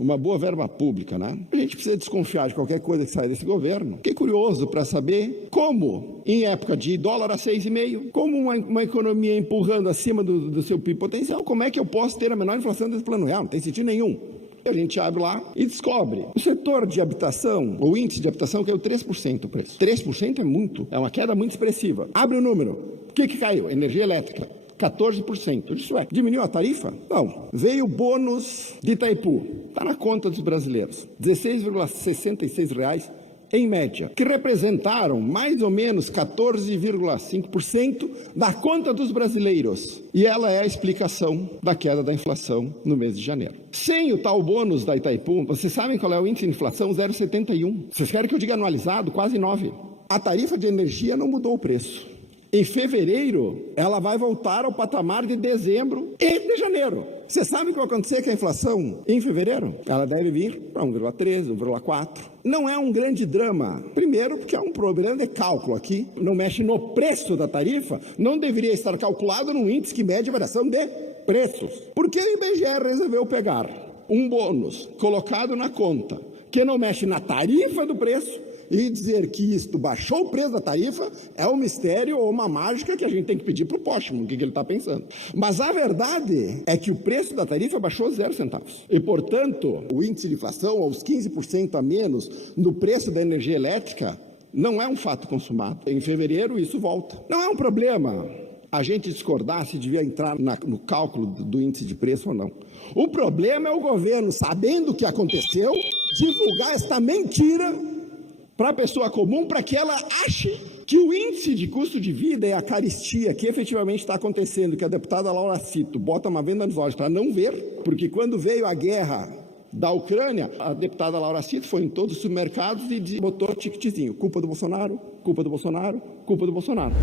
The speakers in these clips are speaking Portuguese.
uma boa verba pública, né? A gente precisa desconfiar de qualquer coisa que saia desse governo. Fiquei curioso para saber como, em época de dólar a 6,5, como uma economia empurrando acima do seu PIB potencial, como é que eu posso ter a menor inflação desse plano real? Não tem sentido nenhum. A gente abre lá e descobre. O setor de habitação, o índice de habitação, caiu 3% o preço. 3% é muito, é uma queda muito expressiva. Abre o número. O que caiu? Energia elétrica. 14%. Isso é, diminuiu a tarifa? Não. Veio o bônus de Itaipu. Está na conta dos brasileiros. R$ 16,66 em média, que representaram mais ou menos 14,5% da conta dos brasileiros. E ela é a explicação da queda da inflação no mês de janeiro. Sem o tal bônus da Itaipu, vocês sabem qual é o índice de inflação? 0,71. Vocês querem que eu diga anualizado? Quase 9. A tarifa de energia não mudou o preço. Em fevereiro, ela vai voltar ao patamar de dezembro e de janeiro. Você sabe o que vai acontecer com a inflação em fevereiro? Ela deve vir para 1,13, 1,4. Não é um grande drama. Primeiro, porque é um problema de cálculo aqui. Não mexe no preço da tarifa. Não deveria estar calculado num índice que mede a variação de preços. Por que o IBGE resolveu pegar um bônus colocado na conta que não mexe na tarifa do preço e dizer que isto baixou o preço da tarifa? É um mistério ou uma mágica que a gente tem que pedir para o Postman, o que ele está pensando. Mas a verdade é que o preço da tarifa baixou 0 centavos. E, portanto, o índice de inflação, aos 15% a menos no preço da energia elétrica, não é um fato consumado. Em fevereiro, isso volta. Não é um problema a gente discordar se devia entrar no cálculo do índice de preço ou não. O problema é o governo, sabendo o que aconteceu, divulgar esta mentira para a pessoa comum, para que ela ache que o índice de custo de vida é a caristia que efetivamente está acontecendo, que a deputada Laura Cito bota uma venda nos olhos para não ver, porque quando veio a guerra da Ucrânia, a deputada Laura Cito foi em todos os supermercados e botou ticketzinho: culpa do Bolsonaro, culpa do Bolsonaro, culpa do Bolsonaro.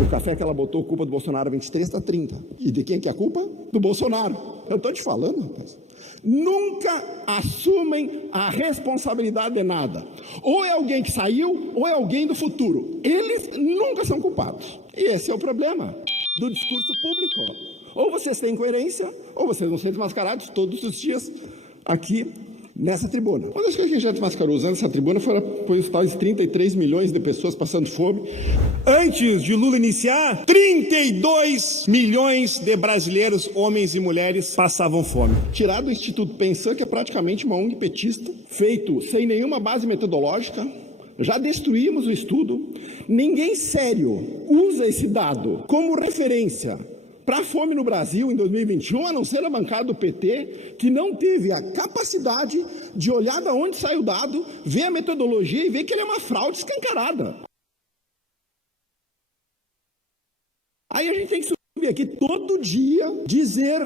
O café que ela botou, culpa do Bolsonaro, 23 está 30. E de quem que é a culpa? Do Bolsonaro. Eu estou te falando, rapaz. Nunca assumem a responsabilidade de nada. Ou é alguém que saiu, ou é alguém do futuro. Eles nunca são culpados. E esse é o problema do discurso público. Ou vocês têm coerência, ou vocês vão ser desmascarados todos os dias aqui nessa tribuna. Uma das coisas que a gente já desmascarou usando essa tribuna foi os tais 33 milhões de pessoas passando fome. Antes de Lula iniciar, 32 milhões de brasileiros, homens e mulheres, passavam fome. Tirado do Instituto Pensan, que é praticamente uma ONG petista, feito sem nenhuma base metodológica, já destruímos o estudo. Ninguém sério usa esse dado como referência para a fome no Brasil em 2021, a não ser a bancada do PT, que não teve a capacidade de olhar de onde saiu o dado, ver a metodologia e ver que ele é uma fraude escancarada. Aí a gente tem que subir aqui todo dia, dizer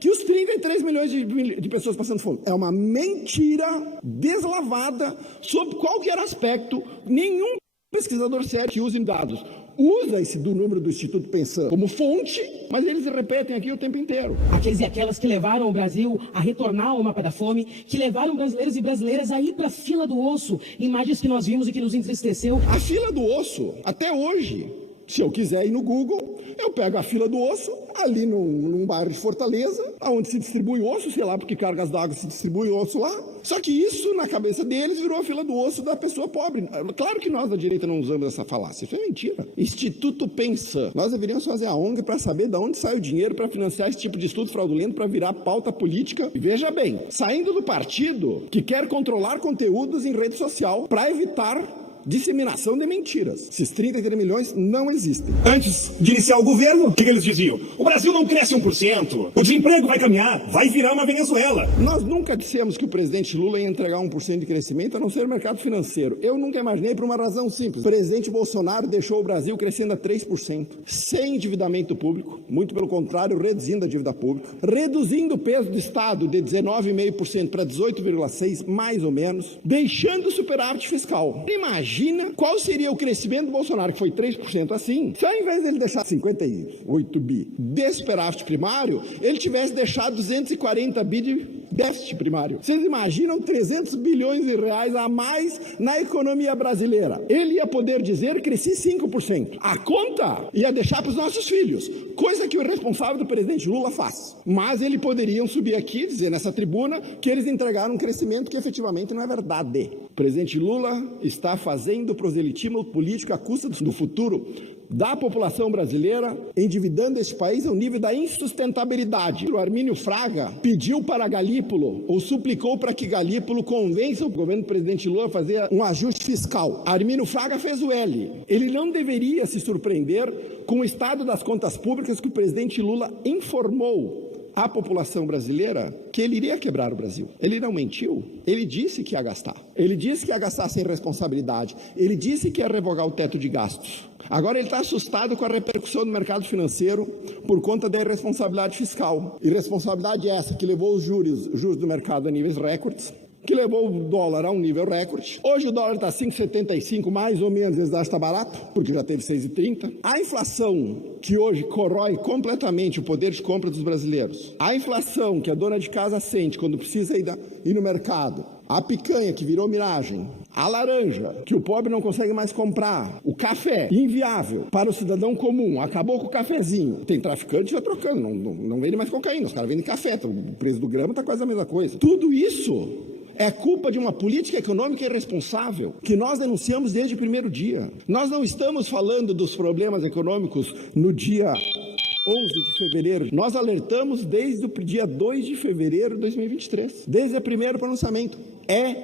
que os 33 milhões de pessoas passando fome é uma mentira deslavada, sob qualquer aspecto. Nenhum pesquisador sério que use dados usa do número do Instituto Pensan como fonte, mas eles repetem aqui o tempo inteiro. Aqueles e aquelas que levaram o Brasil a retornar ao mapa da fome, que levaram brasileiros e brasileiras a ir para a fila do osso, imagens que nós vimos e que nos entristeceu. A fila do osso, até hoje, se eu quiser ir no Google, eu pego a fila do osso, ali num bairro de Fortaleza, onde se distribui osso, sei lá, porque cargas d'água se distribui osso lá. Só que isso, na cabeça deles, virou a fila do osso da pessoa pobre. Claro que nós da direita não usamos essa falácia, isso é mentira. Instituto Pensan. Nós deveríamos fazer a ONG para saber de onde sai o dinheiro para financiar esse tipo de estudo fraudulento, para virar pauta política. E veja bem, saindo do partido que quer controlar conteúdos em rede social para evitar disseminação de mentiras. Esses 33 milhões não existem. Antes de iniciar o governo, o que eles diziam? O Brasil não cresce 1%, o desemprego vai caminhar, vai virar uma Venezuela. Nós nunca dissemos que o presidente Lula ia entregar 1% de crescimento, a não ser o mercado financeiro. Eu nunca imaginei, por uma razão simples. O presidente Bolsonaro deixou o Brasil crescendo a 3%, sem endividamento público, muito pelo contrário, reduzindo a dívida pública, reduzindo o peso do Estado de 19,5% para 18,6%, mais ou menos, deixando o superávit fiscal. Imagina qual seria o crescimento do Bolsonaro, que foi 3% assim, se ao invés dele deixar 58 bi de superávit primário, ele tivesse deixado 240 bi de déficit primário. Vocês imaginam 300 bilhões de reais a mais na economia brasileira? Ele ia poder dizer: cresci 5%. A conta ia deixar para os nossos filhos, coisa que o responsável do presidente Lula faz. Mas eles poderiam subir aqui e dizer nessa tribuna que eles entregaram um crescimento que efetivamente não é verdade. O presidente Lula está fazendo proselitismo político à custa do futuro da população brasileira, endividando esse país ao nível da insustentabilidade. O Armínio Fraga pediu para Galípolo, ou suplicou para que Galípolo convença o governo do presidente Lula a fazer um ajuste fiscal. Armínio Fraga fez o L. Ele não deveria se surpreender com o estado das contas públicas que o presidente Lula informou à população brasileira que ele iria quebrar o Brasil. Ele não mentiu, ele disse que ia gastar. Ele disse que ia gastar sem responsabilidade. Ele disse que ia revogar o teto de gastos. Agora ele está assustado com a repercussão do mercado financeiro por conta da irresponsabilidade fiscal. Irresponsabilidade essa que levou os juros do mercado a níveis recordes, que levou o dólar a um nível recorde. Hoje o dólar está 5,75, mais ou menos, eles acham que está barato, porque já teve 6,30. A inflação, que hoje corrói completamente o poder de compra dos brasileiros. A inflação que a dona de casa sente quando precisa ir no mercado. A picanha, que virou miragem. A laranja, que o pobre não consegue mais comprar. O café, inviável para o cidadão comum. Acabou com o cafezinho. Tem traficante já trocando, não vende mais cocaína. Os caras vendem café. O preço do grama está quase a mesma coisa. Tudo isso é culpa de uma política econômica irresponsável que nós denunciamos desde o primeiro dia. Nós não estamos falando dos problemas econômicos no dia 11 de fevereiro. Nós alertamos desde o dia 2 de fevereiro de 2023. Desde o primeiro pronunciamento. É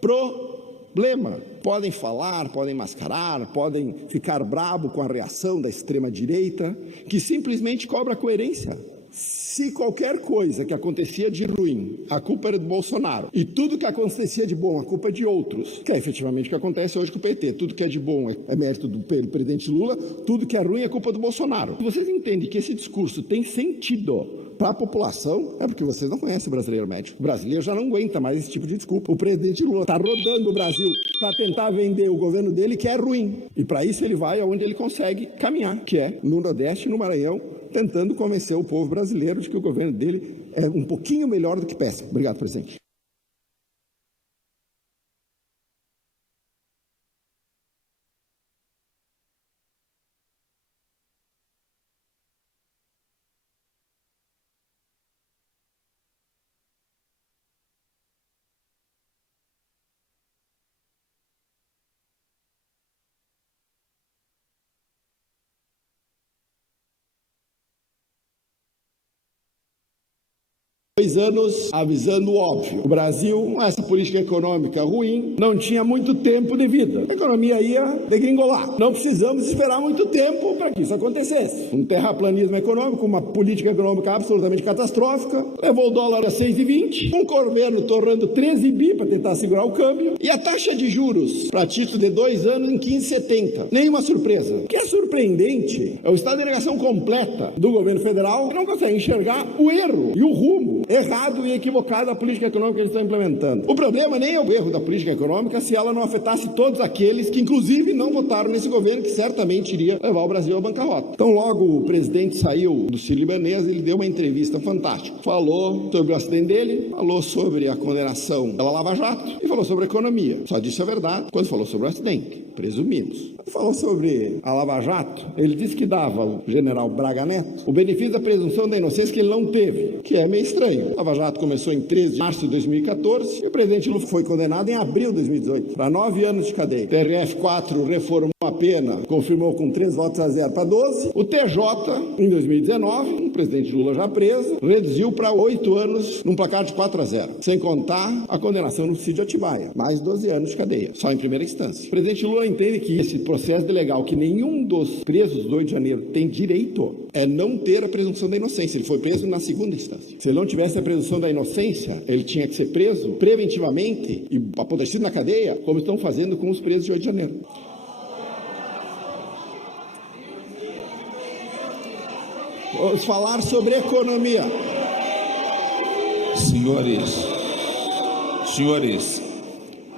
problema. Podem falar, podem mascarar, podem ficar brabo com a reação da extrema-direita, que simplesmente cobra coerência. Se qualquer coisa que acontecia de ruim, a culpa era do Bolsonaro, e tudo que acontecia de bom, a culpa é de outros, que é efetivamente o que acontece hoje com o PT. Tudo que é de bom é mérito do presidente Lula, tudo que é ruim é culpa do Bolsonaro. Se vocês entendem que esse discurso tem sentido para a população, é porque vocês não conhecem o brasileiro médio. O brasileiro já não aguenta mais esse tipo de desculpa. O presidente Lula está rodando o Brasil para tentar vender o governo dele, que é ruim. E para isso ele vai aonde ele consegue caminhar, que é no Nordeste e no Maranhão, tentando convencer o povo brasileiro de que o governo dele é um pouquinho melhor do que péssimo. Obrigado, presidente. Anos avisando o óbvio. O Brasil, com essa política econômica ruim, não tinha muito tempo de vida. A economia ia degringolar. Não precisamos esperar muito tempo para que isso acontecesse. Um terraplanismo econômico, uma política econômica absolutamente catastrófica, levou o dólar a 6,20, um governo torrando 13 bi para tentar segurar o câmbio, e a taxa de juros para título de 2 anos em 15,70. Nenhuma surpresa. O que é surpreendente é o estado de negação completa do governo federal, que não consegue enxergar o erro e o rumo errado e equivocado da política econômica que eles estão implementando. O problema nem é o erro da política econômica se ela não afetasse todos aqueles que, inclusive, não votaram nesse governo, que certamente iria levar o Brasil à bancarrota. Então, logo o presidente saiu do Sírio-Libanês, ele deu uma entrevista fantástica. Falou sobre o acidente dele, falou sobre a condenação pela Lava Jato e falou sobre a economia. Só disse a verdade quando falou sobre o acidente. Presumimos. Quando falou sobre a Lava Jato, ele disse que dava ao general Braga Neto o benefício da presunção da inocência que ele não teve, que é meio estranho. A Lava Jato começou em 13 de março de 2014 e o presidente Lula foi condenado em abril de 2018 para 9 anos de cadeia. O TRF4 reformou a pena, confirmou com 3 votos a 0 para 12. O TJ, em 2019, o presidente Lula já preso, reduziu para 8 anos num placar de 4-0. Sem contar a condenação no sítio de Atibaia, mais 12 anos de cadeia, só em primeira instância. O presidente Lula entende que esse processo de legal que nenhum dos presos do 8 de janeiro tem direito é não ter a presunção da inocência. Ele foi preso na segunda instância. Se ele não tivesse a presunção da inocência, ele tinha que ser preso preventivamente e apodrecido na cadeia, como estão fazendo com os presos de 8 de janeiro. Vamos falar sobre economia. Senhores.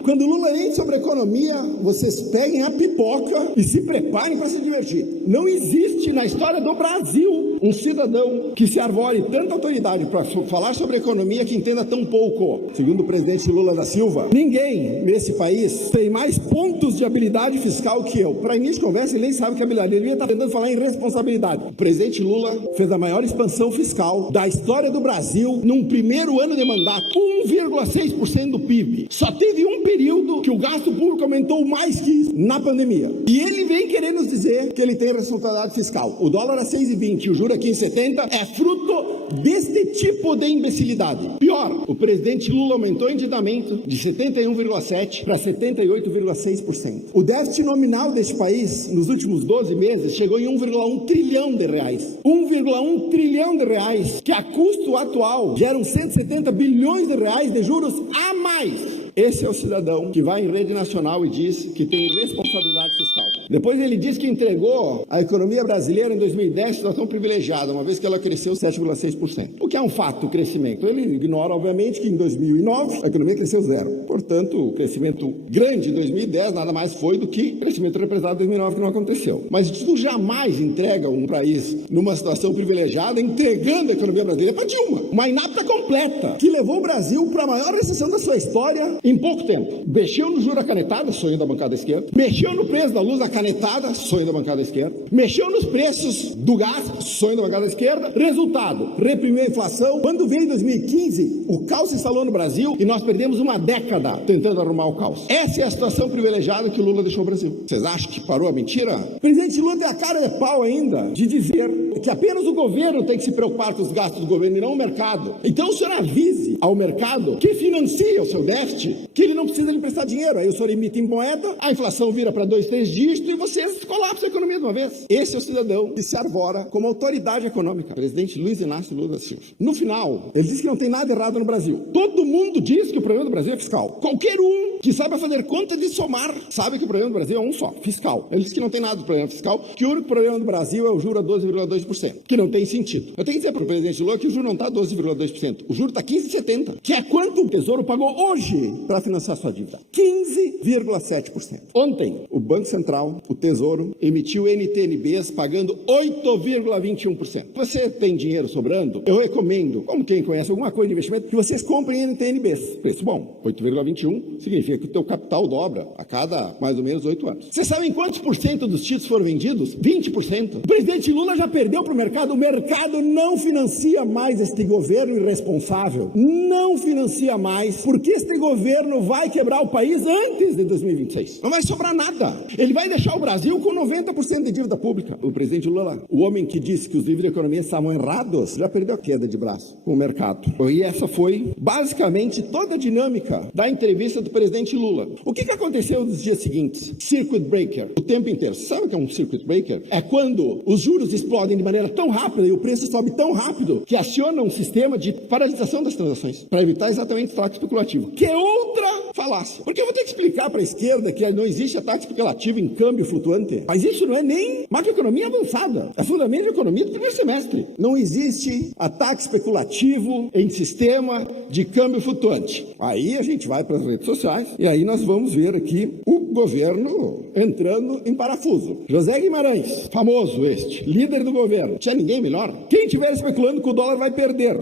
Quando o Lula entra sobre a economia, vocês peguem a pipoca e se preparem para se divertir. Não existe na história do Brasil um cidadão que se arvore tanta autoridade para falar sobre economia que entenda tão pouco. Segundo o presidente Lula da Silva, ninguém nesse país tem mais pontos de habilidade fiscal que eu. Para início de conversa, ele nem sabe que é habilidade. Ele devia estar tentando falar em responsabilidade. O presidente Lula fez a maior expansão fiscal da história do Brasil num primeiro ano de mandato. 1,6% do PIB. Só teve um período que o gasto público aumentou mais que isso, na pandemia. E ele vem querer nos dizer que ele tem responsabilidade fiscal. O dólar a 6,20 e o juro aqui em 70 é fruto deste tipo de imbecilidade. Pior, o presidente Lula aumentou o endividamento de 71,7% para 78,6%. O déficit nominal deste país, nos últimos 12 meses, chegou em 1,1 trilhão de reais. 1,1 trilhão de reais, que a custo atual geram 170 bilhões de reais de juros a mais. Esse é o cidadão que vai em rede nacional e diz que tem responsabilidade fiscal. Depois ele diz que entregou a economia brasileira em 2010 situação privilegiada, uma vez que ela cresceu 7,6%. O que é um fato, o crescimento. Ele ignora, obviamente, que em 2009 a economia cresceu 0%. Portanto, o crescimento grande em 2010 nada mais foi do que o crescimento represado em 2009, que não aconteceu. Mas tu jamais entrega um país numa situação privilegiada entregando a economia brasileira para Dilma. Uma inapta completa, que levou o Brasil para a maior recessão da sua história em pouco tempo. Mexeu no juro a canetada, sonho da bancada esquerda. Mexeu no preço da luz a canetada, sonho da bancada esquerda. Mexeu nos preços do gás, sonho da bancada esquerda. Resultado, reprimiu a inflação. Quando veio em 2015, o caos se instalou no Brasil e nós perdemos uma década tentando arrumar o caos. Essa é a situação privilegiada que o Lula deixou o Brasil. Vocês acham que parou a mentira? O presidente Lula tem a cara de pau ainda de dizer que apenas o governo tem que se preocupar com os gastos do governo e não o mercado. Então o senhor avise ao mercado que financia o seu déficit que ele não precisa lhe emprestar dinheiro. Aí o senhor emite em moeda, a inflação vira para 2, 3 dígitos e vocês colapsam a economia de uma vez. Esse é o cidadão que se arvora como autoridade econômica. Presidente Luiz Inácio Lula da Silva. No final, ele diz que não tem nada errado no Brasil. Todo mundo diz que o problema do Brasil é fiscal. Qualquer um que saiba fazer conta de somar sabe que o problema do Brasil é um só, fiscal. Ele diz que não tem nada de problema fiscal, que o único problema do Brasil é o juro a 12,2%, que não tem sentido. Eu tenho que dizer para o presidente Lula que o juro não está 12,2%, o juro está 15,70%, que é quanto o Tesouro pagou hoje para financiar sua dívida. 15,7%. Ontem, o Banco Central, o Tesouro, emitiu NTNBs pagando 8,21%. Você tem dinheiro sobrando? Eu recomendo, como quem conhece alguma coisa de investimento, que vocês comprem NTNBs. Preço bom, 8,21 significa que o teu capital dobra a cada mais ou menos 8 anos. Vocês sabem quantos por cento dos títulos foram vendidos? 20%. O presidente Lula já perdeu para o mercado. O mercado não financia mais este governo irresponsável. Não financia mais, porque este governo vai quebrar o país antes de 2026. Não vai sobrar nada. Ele vai deixar o Brasil com 90% de dívida pública. O presidente Lula, o homem que disse que os livros de economia estavam errados, já perdeu a queda de braço com o mercado. E essa foi basicamente toda a dinâmica da entrevista do presidente Lula. O que aconteceu nos dias seguintes? Circuit breaker, o tempo inteiro. Você sabe o que é um circuit breaker? É quando os juros explodem de maneira tão rápida e o preço sobe tão rápido que aciona um sistema de paralisação das transações para evitar exatamente o ataque especulativo, que é outra falácia. Porque eu vou ter que explicar para a esquerda que não existe ataque especulativo em câmbio flutuante. Mas isso não é nem macroeconomia avançada. É fundamento de economia do primeiro semestre. Não existe ataque especulativo em sistema de câmbio flutuante. Aí a gente vai para as redes sociais e aí nós vamos ver aqui o governo entrando em parafuso. José Guimarães, famoso este, líder do governo. Tinha ninguém melhor? Quem estiver especulando que o dólar vai perder?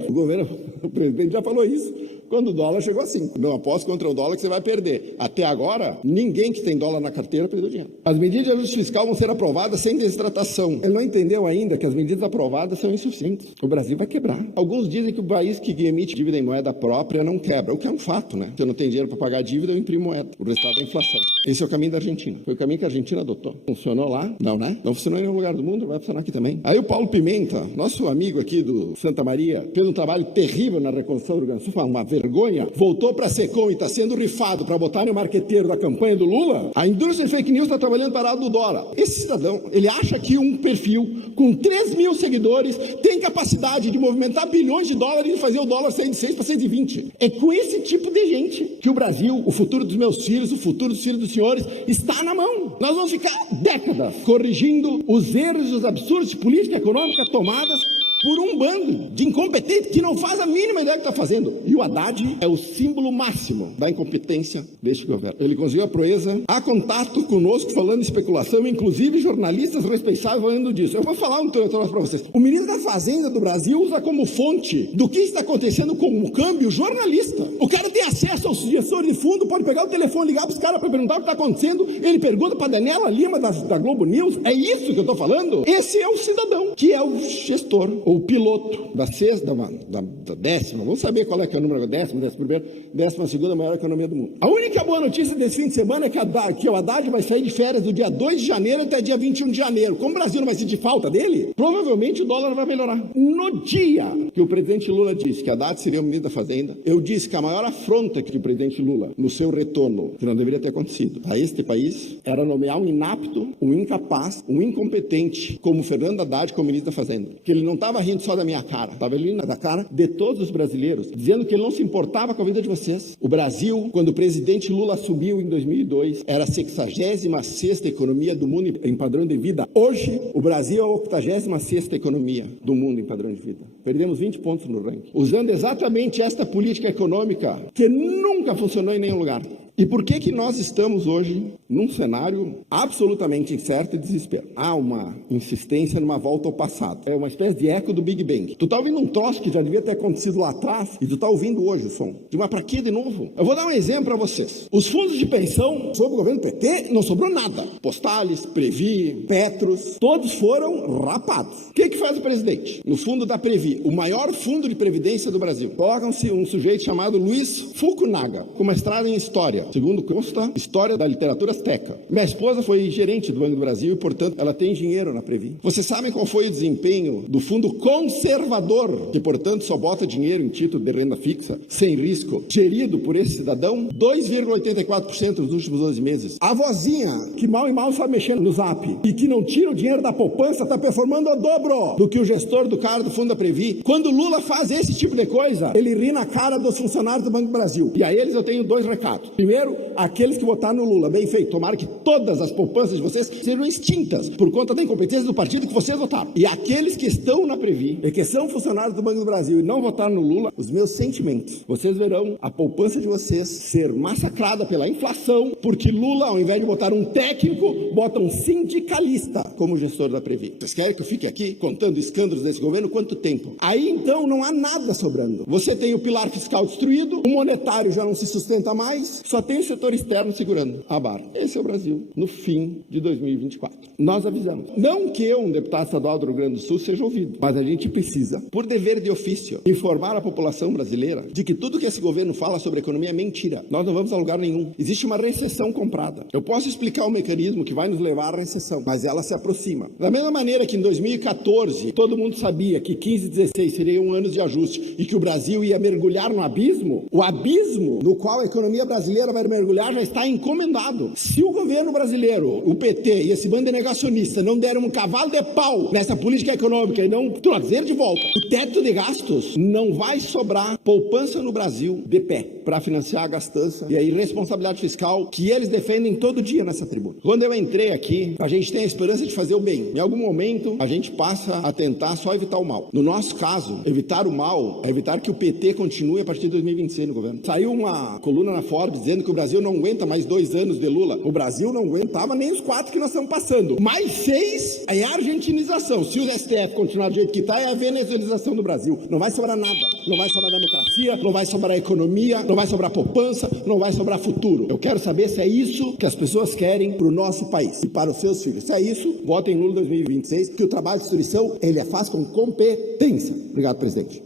O presidente já falou isso quando o dólar chegou a 5. Não aposto contra o dólar que você vai perder. Até agora, ninguém que tem dólar na carteira perdeu dinheiro. As medidas de ajuste fiscal vão ser aprovadas sem desidratação. Ele não entendeu ainda que as medidas aprovadas são insuficientes. O Brasil vai quebrar. Alguns dizem que o país que emite dívida em moeda própria não quebra, o que é um fato, né? Se eu não tenho dinheiro para pagar a dívida, eu imprimo moeda. O resultado é a inflação. Esse é o caminho da Argentina. Foi o caminho que a Argentina adotou. Funcionou lá? Não, né? Não funcionou em nenhum lugar do mundo, vai funcionar aqui também. Aí o Paulo Pimenta, nosso amigo aqui do Santa Maria, fez um trabalho terrível na reconstrução do Rio Grande do Sul, uma vergonha, voltou para a Secom e está sendo rifado para botar no marqueteiro da campanha do Lula. A indústria de fake news está trabalhando para do dólar. Esse cidadão, ele acha que um perfil com 3 mil seguidores tem capacidade de movimentar bilhões de dólares e fazer o dólar sair de 6 para 6,20. É com esse tipo de gente que o Brasil, o futuro dos meus filhos, o futuro dos filhos dos senhores, está na mão. Nós vamos ficar décadas corrigindo os erros e os absurdos de política econômica tomadas por um bando de incompetentes que não faz a mínima ideia do que está fazendo. E o Haddad é o símbolo máximo da incompetência deste governo. Ele conseguiu a proeza, há contato conosco falando de especulação, inclusive jornalistas responsáveis falando disso. Eu vou falar um troço para vocês. O ministro da Fazenda do Brasil usa como fonte do que está acontecendo com o câmbio jornalista. O cara tem acesso aos gestores de fundo, pode pegar o telefone, ligar para os caras para perguntar o que está acontecendo, ele pergunta para a Daniela Lima da Globo News. É isso que eu estou falando? Esse é o cidadão, que é o gestor, ou o piloto da sexta, da décima, vamos saber qual é que é o número, décima segunda maior economia do mundo. A única boa notícia desse fim de semana é que o Haddad vai sair de férias do dia 2 de janeiro até dia 21 de janeiro. Como o Brasil não vai sentir falta dele, provavelmente o dólar vai melhorar. No dia que o presidente Lula disse que Haddad seria o ministro da Fazenda, eu disse que a maior afronta que o presidente Lula, no seu retorno, que não deveria ter acontecido a este país, era nomear um inapto, um incapaz, um incompetente, como Fernando Haddad como ministro da Fazenda. Que ele não estava rindo só da minha cara, estava rindo da cara de todos os brasileiros, dizendo que ele não se importava com a vida de vocês. O Brasil, quando o presidente Lula assumiu em 2002, era a 66ª economia do mundo em padrão de vida. Hoje, o Brasil é a 86ª economia do mundo em padrão de vida. Perdemos 20 pontos no ranking, usando exatamente esta política econômica que nunca funcionou em nenhum lugar. E por que nós estamos hoje num cenário absolutamente incerto e desespero? Há uma insistência numa volta ao passado. É uma espécie de eco do Big Bang. Tu tá ouvindo um troço que já devia ter acontecido lá atrás e tu tá ouvindo hoje o som. Mas pra que de novo? Eu vou dar um exemplo para vocês. Os fundos de pensão sob o governo PT não sobrou nada. Postales, Previ, Petros, todos foram rapados. O que faz o presidente? No fundo da Previ, o maior fundo de previdência do Brasil, colocam-se um sujeito chamado Luiz Fukunaga, com mestrado em História. Segundo consta, História da Literatura Azteca. Minha esposa foi gerente do Banco do Brasil e, portanto, ela tem dinheiro na Previ. Vocês sabem qual foi o desempenho do fundo conservador, que, portanto, só bota dinheiro em título de renda fixa, sem risco, gerido por esse cidadão? 2,84% nos últimos 12 meses. A vozinha, que mal e mal sabe mexer no Zap e que não tira o dinheiro da poupança, está performando o dobro do que o gestor do cara do fundo da Previ. Quando o Lula faz esse tipo de coisa, ele ri na cara dos funcionários do Banco do Brasil. E a eles eu tenho 2 recados. Primeiro, aqueles que votaram no Lula, bem feito, tomara que todas as poupanças de vocês sejam extintas por conta da incompetência do partido que vocês votaram. E aqueles que estão na Previ e que são funcionários do Banco do Brasil e não votaram no Lula, os meus sentimentos. Vocês verão a poupança de vocês ser massacrada pela inflação, porque Lula, ao invés de botar um técnico, bota um sindicalista como gestor da Previ. Vocês querem que eu fique aqui contando escândalos desse governo? Quanto tempo? Aí, então, não há nada sobrando. Você tem o pilar fiscal destruído, o monetário já não se sustenta mais, só tem o setor externo segurando a barra. Esse é o Brasil no fim de 2024. Nós avisamos. Não que eu, um deputado estadual do Rio Grande do Sul, seja ouvido, mas a gente precisa, por dever de ofício, informar a população brasileira de que tudo que esse governo fala sobre economia é mentira. Nós não vamos a lugar nenhum. Existe uma recessão comprada. Eu posso explicar o mecanismo que vai nos levar à recessão, mas ela se aproxima. Da mesma maneira que em 2014, todo mundo sabia que 15 e 16 seriam anos de ajuste e que o Brasil ia mergulhar no abismo, o abismo no qual a economia brasileira vai mergulhar já está encomendado. Se o governo brasileiro, o PT e esse bando de negacionista não deram um cavalo de pau nessa política econômica e não trazer de volta o teto de gastos, não vai sobrar poupança no Brasil de pé para financiar a gastança e a irresponsabilidade fiscal que eles defendem todo dia nessa tribuna. Quando eu entrei aqui, a gente tem a esperança de fazer o bem. Em algum momento, a gente passa a tentar só evitar o mal. No nosso caso, evitar o mal é evitar que o PT continue a partir de 2026 no governo. Saiu uma coluna na Forbes dizendo que o Brasil não aguenta mais 2 anos de Lula. O Brasil não aguentava nem os 4 que nós estamos passando. Mais 6 é a argentinização. Se o STF continuar do jeito que está, é a venezuelização do Brasil. Não vai sobrar nada. Não vai sobrar democracia, não vai sobrar economia, não vai sobrar poupança, não vai sobrar futuro. Eu quero saber se é isso que as pessoas querem para o nosso país e para os seus filhos. Se é isso, votem em Lula 2026, que o trabalho de destruição ele é faz com competência. Obrigado, presidente.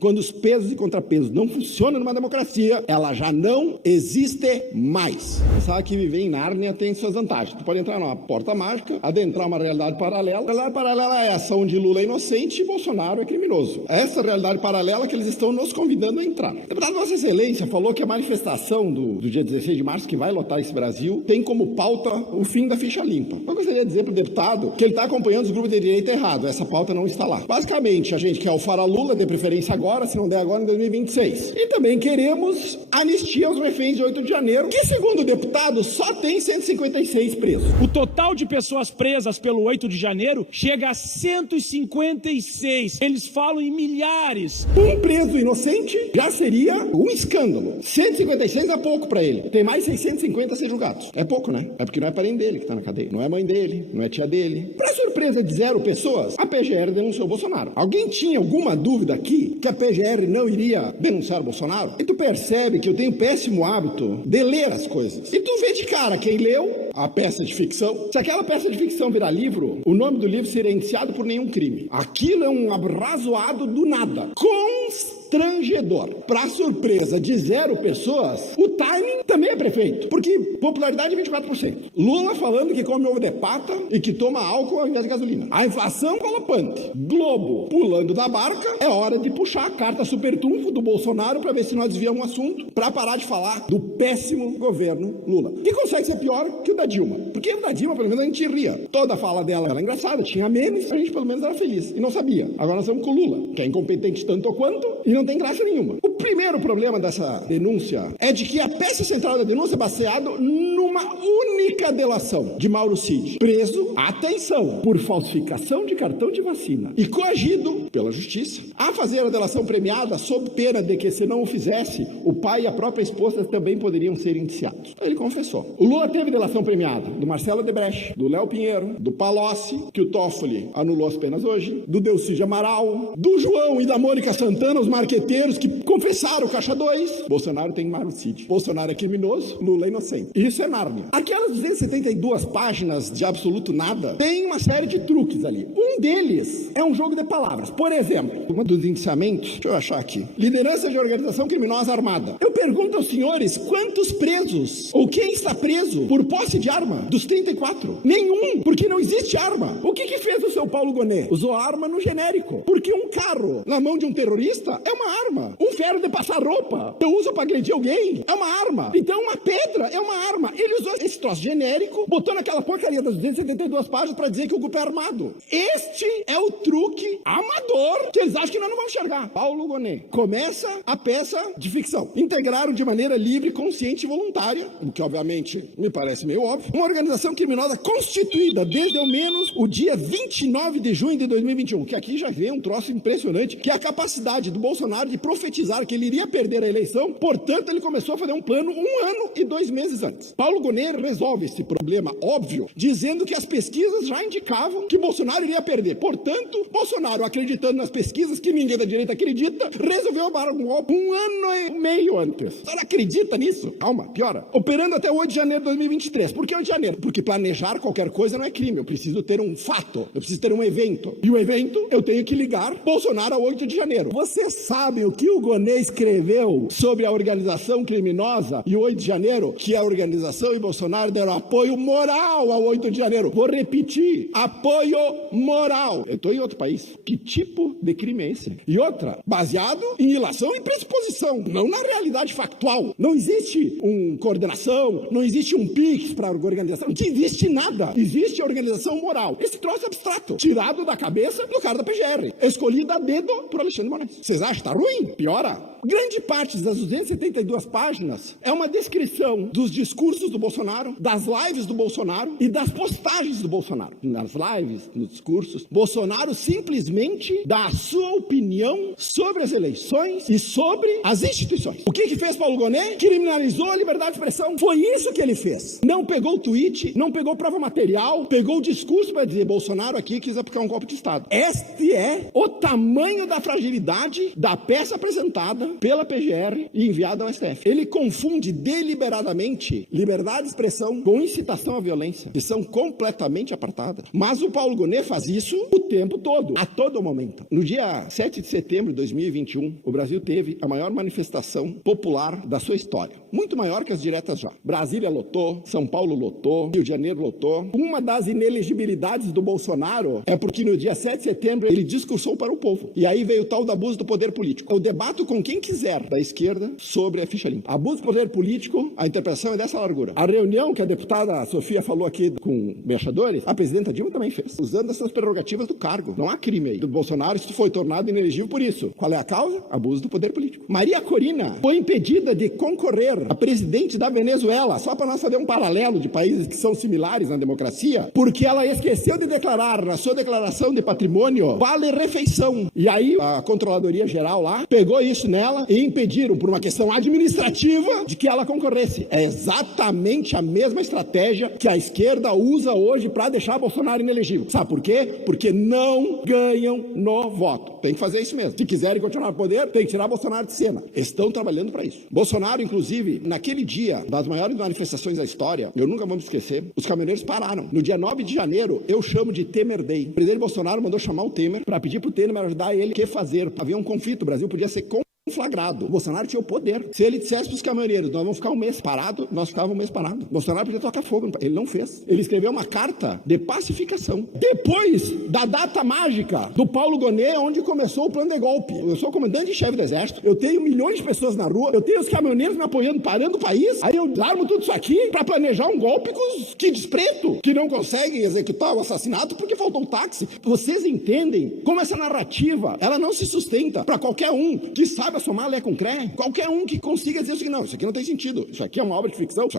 Quando os pesos e contrapesos não funcionam numa democracia, ela já não existe mais. Você sabe que viver em Nárnia tem suas vantagens. Tu pode entrar numa porta mágica, adentrar uma realidade paralela. A realidade paralela é essa onde Lula é inocente e Bolsonaro é criminoso. Essa realidade paralela que eles estão nos convidando a entrar. O deputado Vossa Excelência falou que a manifestação do dia 16 de março, que vai lotar esse Brasil, tem como pauta o fim da ficha limpa. Eu gostaria de dizer para o deputado que ele está acompanhando os grupos de direita errado. Essa pauta não está lá. Basicamente, a gente quer o fara Lula, de preferência agora, agora, se não der agora, em 2026. E também queremos anistia aos reféns de 8 de janeiro, que, segundo o deputado, só tem 156 presos. O total de pessoas presas pelo 8 de janeiro chega a 156. Eles falam em milhares. Um preso inocente já seria um escândalo. 156 é pouco para ele. Tem mais 650 a ser julgados. É pouco, né? É porque não é parente dele que tá na cadeia. Não é mãe dele, não é tia dele. Para surpresa de 0 pessoas, a PGR denunciou o Bolsonaro. Alguém tinha alguma dúvida aqui que a PGR não iria denunciar o Bolsonaro? E tu percebe que eu tenho péssimo hábito de ler as coisas. E tu vê de cara quem leu a peça de ficção. Se aquela peça de ficção virar livro, o nome do livro seria indiciado por nenhum crime. Aquilo é um arrazoado do nada. Constrangedor. Para surpresa de 0 pessoas, o timing também é perfeito, porque popularidade é 24%. Lula falando que come ovo de pata e que toma álcool ao invés de gasolina. A inflação galopante. Globo pulando da barca. É hora de puxar a carta super trunfo do Bolsonaro para ver se nós desviamos o assunto, para parar de falar do péssimo governo Lula. E consegue ser pior que o da Dilma, porque o da Dilma pelo menos a gente ria. Toda a fala dela era engraçada, tinha memes, a gente pelo menos era feliz e não sabia. Agora nós estamos com o Lula, que é incompetente tanto ou quanto e não tem graça nenhuma. O primeiro problema dessa denúncia é de que a peça central da denúncia é baseada numa única delação de Mauro Cid, preso, atenção, por falsificação de cartão de vacina e coagido pela justiça a fazer a delação premiada sob pena de que, se não o fizesse, o pai e a própria esposa também poderiam ser indiciados. Ele confessou. O Lula teve delação premiada do Marcelo Odebrecht, do Léo Pinheiro, do Palocci, que o Toffoli anulou as penas hoje, do Delcídio Amaral, do João e da Mônica Santana, os marqueteiros que confessaram o Caixa 2. Bolsonaro tem Mauro Cid. Bolsonaro é criminoso, Lula é inocente. Isso é Nárnia. Aquelas 272 páginas de absoluto nada tem uma série de truques ali. Um deles é um jogo de palavras. Por exemplo, um dos indiciamentos, deixa eu achar aqui, liderança de organização criminosa armada. Eu pergunto aos senhores quantos presos ou quem está preso por posse de arma dos 34? Nenhum, porque não existe arma. O que fez o seu Paulo Gonet? Usou arma no genérico, porque um carro na mão de um terrorista é uma arma. Um ferro de passar roupa eu uso para agredir alguém é uma arma. Então uma pedra é uma arma. Ele usou esse troço genérico, botou naquela porcaria das 272 páginas para dizer que o grupo é armado. Este é o truque amador que eles acham que nós não vamos enxergar. Paulo Gonet. Começa a peça de ficção. Integraram de maneira livre, consciente e voluntária, o que obviamente me parece meio óbvio, uma organização criminosa constituída desde ao menos o dia 29 de junho de 2021, que aqui já vem um troço impressionante, que é a capacidade do Bolsonaro de profetizar que ele iria perder a eleição, portanto ele começou a fazer um plano 1 ano e 2 meses antes. Paulo Gonet resolve esse problema óbvio, dizendo que as pesquisas já indicavam que Bolsonaro iria perder. Portanto, Bolsonaro, acreditando nas pesquisas que ninguém da direita acredita, resolveu dar um golpe 1 ano e meio antes. Você não acredita nisso? Calma, piora. Operando até 8 de janeiro de 2023. Por que 8 de janeiro? Porque planejar qualquer coisa não é crime. Eu preciso ter um fato. Eu preciso ter um evento. E o evento, eu tenho que ligar Bolsonaro a 8 de janeiro. Vocês sabem o que o Gonet escreveu sobre a organização criminosa e o 8 de janeiro? Que a organização e Bolsonaro deram apoio moral ao 8 de janeiro. Vou repetir. Apoio moral. Eu estou em outro país. Que tipo de crime é esse? E outra, baseado em ilação e pressuposição, não na realidade factual. Não existe uma coordenação, não existe um PIX para a organização, não existe nada. Existe a organização moral. Esse troço é abstrato, tirado da cabeça do cara da PGR, escolhido a dedo por Alexandre de Moraes. Vocês acham que tá ruim? Piora. Grande parte das 272 páginas é uma descrição dos discursos do Bolsonaro, das lives do Bolsonaro e das postagens do Bolsonaro. Nas lives, nos discursos, Bolsonaro simplesmente dá a sua opinião sobre as eleições e sobre as instituições. O que fez Paulo Gonet? Criminalizou a liberdade de expressão. Foi isso que ele fez. Não pegou o tweet, não pegou prova material, pegou o discurso para dizer Bolsonaro aqui quis aplicar um golpe de Estado. Este é o tamanho da fragilidade da peça apresentada pela PGR e enviada ao STF. Ele confunde deliberadamente liberdade de expressão com incitação à violência, que são completamente apartadas. Mas o Paulo Gonet faz isso o tempo todo, a todo momento. No dia 7 de setembro de 2021, o Brasil teve a maior manifestação popular da sua história. Muito maior que as diretas já. Brasília lotou, São Paulo lotou, Rio de Janeiro lotou. Uma das inelegibilidades do Bolsonaro é porque no dia 7 de setembro ele discursou para o povo. E aí veio o tal do abuso do poder político. Eu debato com quem quiser da esquerda sobre a ficha limpa. Abuso do poder político, a interpretação é dessa largura. A reunião que a deputada Sofia falou aqui com embaixadores, a presidenta Dilma também fez, usando as suas prerrogativas do cargo. Não há crime aí do Bolsonaro Bolsonaro foi tornado inelegível por isso. Qual é a causa? Abuso do poder político. Maria Corina foi impedida de concorrer a presidente da Venezuela, só para nós fazer um paralelo de países que são similares na democracia, porque ela esqueceu de declarar na sua declaração de patrimônio vale-refeição. E aí a Controladoria Geral lá pegou isso nela e impediram, por uma questão administrativa, de que ela concorresse. É exatamente a mesma estratégia que a esquerda usa hoje para deixar Bolsonaro inelegível. Sabe por quê? Porque não ganham no voto. Tem que fazer isso mesmo. Se quiserem continuar no poder, tem que tirar Bolsonaro de cena. Estão trabalhando para isso. Bolsonaro, inclusive, naquele dia das maiores manifestações da história, eu nunca vou me esquecer, os caminhoneiros pararam. No dia 9 de janeiro, eu chamo de Temer Day. O presidente Bolsonaro mandou chamar o Temer para pedir para o Temer ajudar ele a fazer. Havia um conflito, o Brasil podia ser flagrado. O Bolsonaro tinha o poder. Se ele dissesse para os caminhoneiros, nós vamos ficar um mês parado, nós ficávamos um mês parado. Bolsonaro podia tocar fogo. Ele não fez. Ele escreveu uma carta de pacificação. Depois da data mágica do Paulo Gonet, onde começou o plano de golpe. Eu sou comandante-chefe do Exército, eu tenho milhões de pessoas na rua, eu tenho os caminhoneiros me apoiando, parando o país, aí eu armo tudo isso aqui para planejar um golpe com os kids preto, que não conseguem executar o assassinato porque faltou o táxi. Vocês entendem como essa narrativa, ela não se sustenta para qualquer um que sabe somar Lé com Cré, qualquer um que consiga dizer o seguinte, não, isso aqui não tem sentido, isso aqui é uma obra de ficção, isso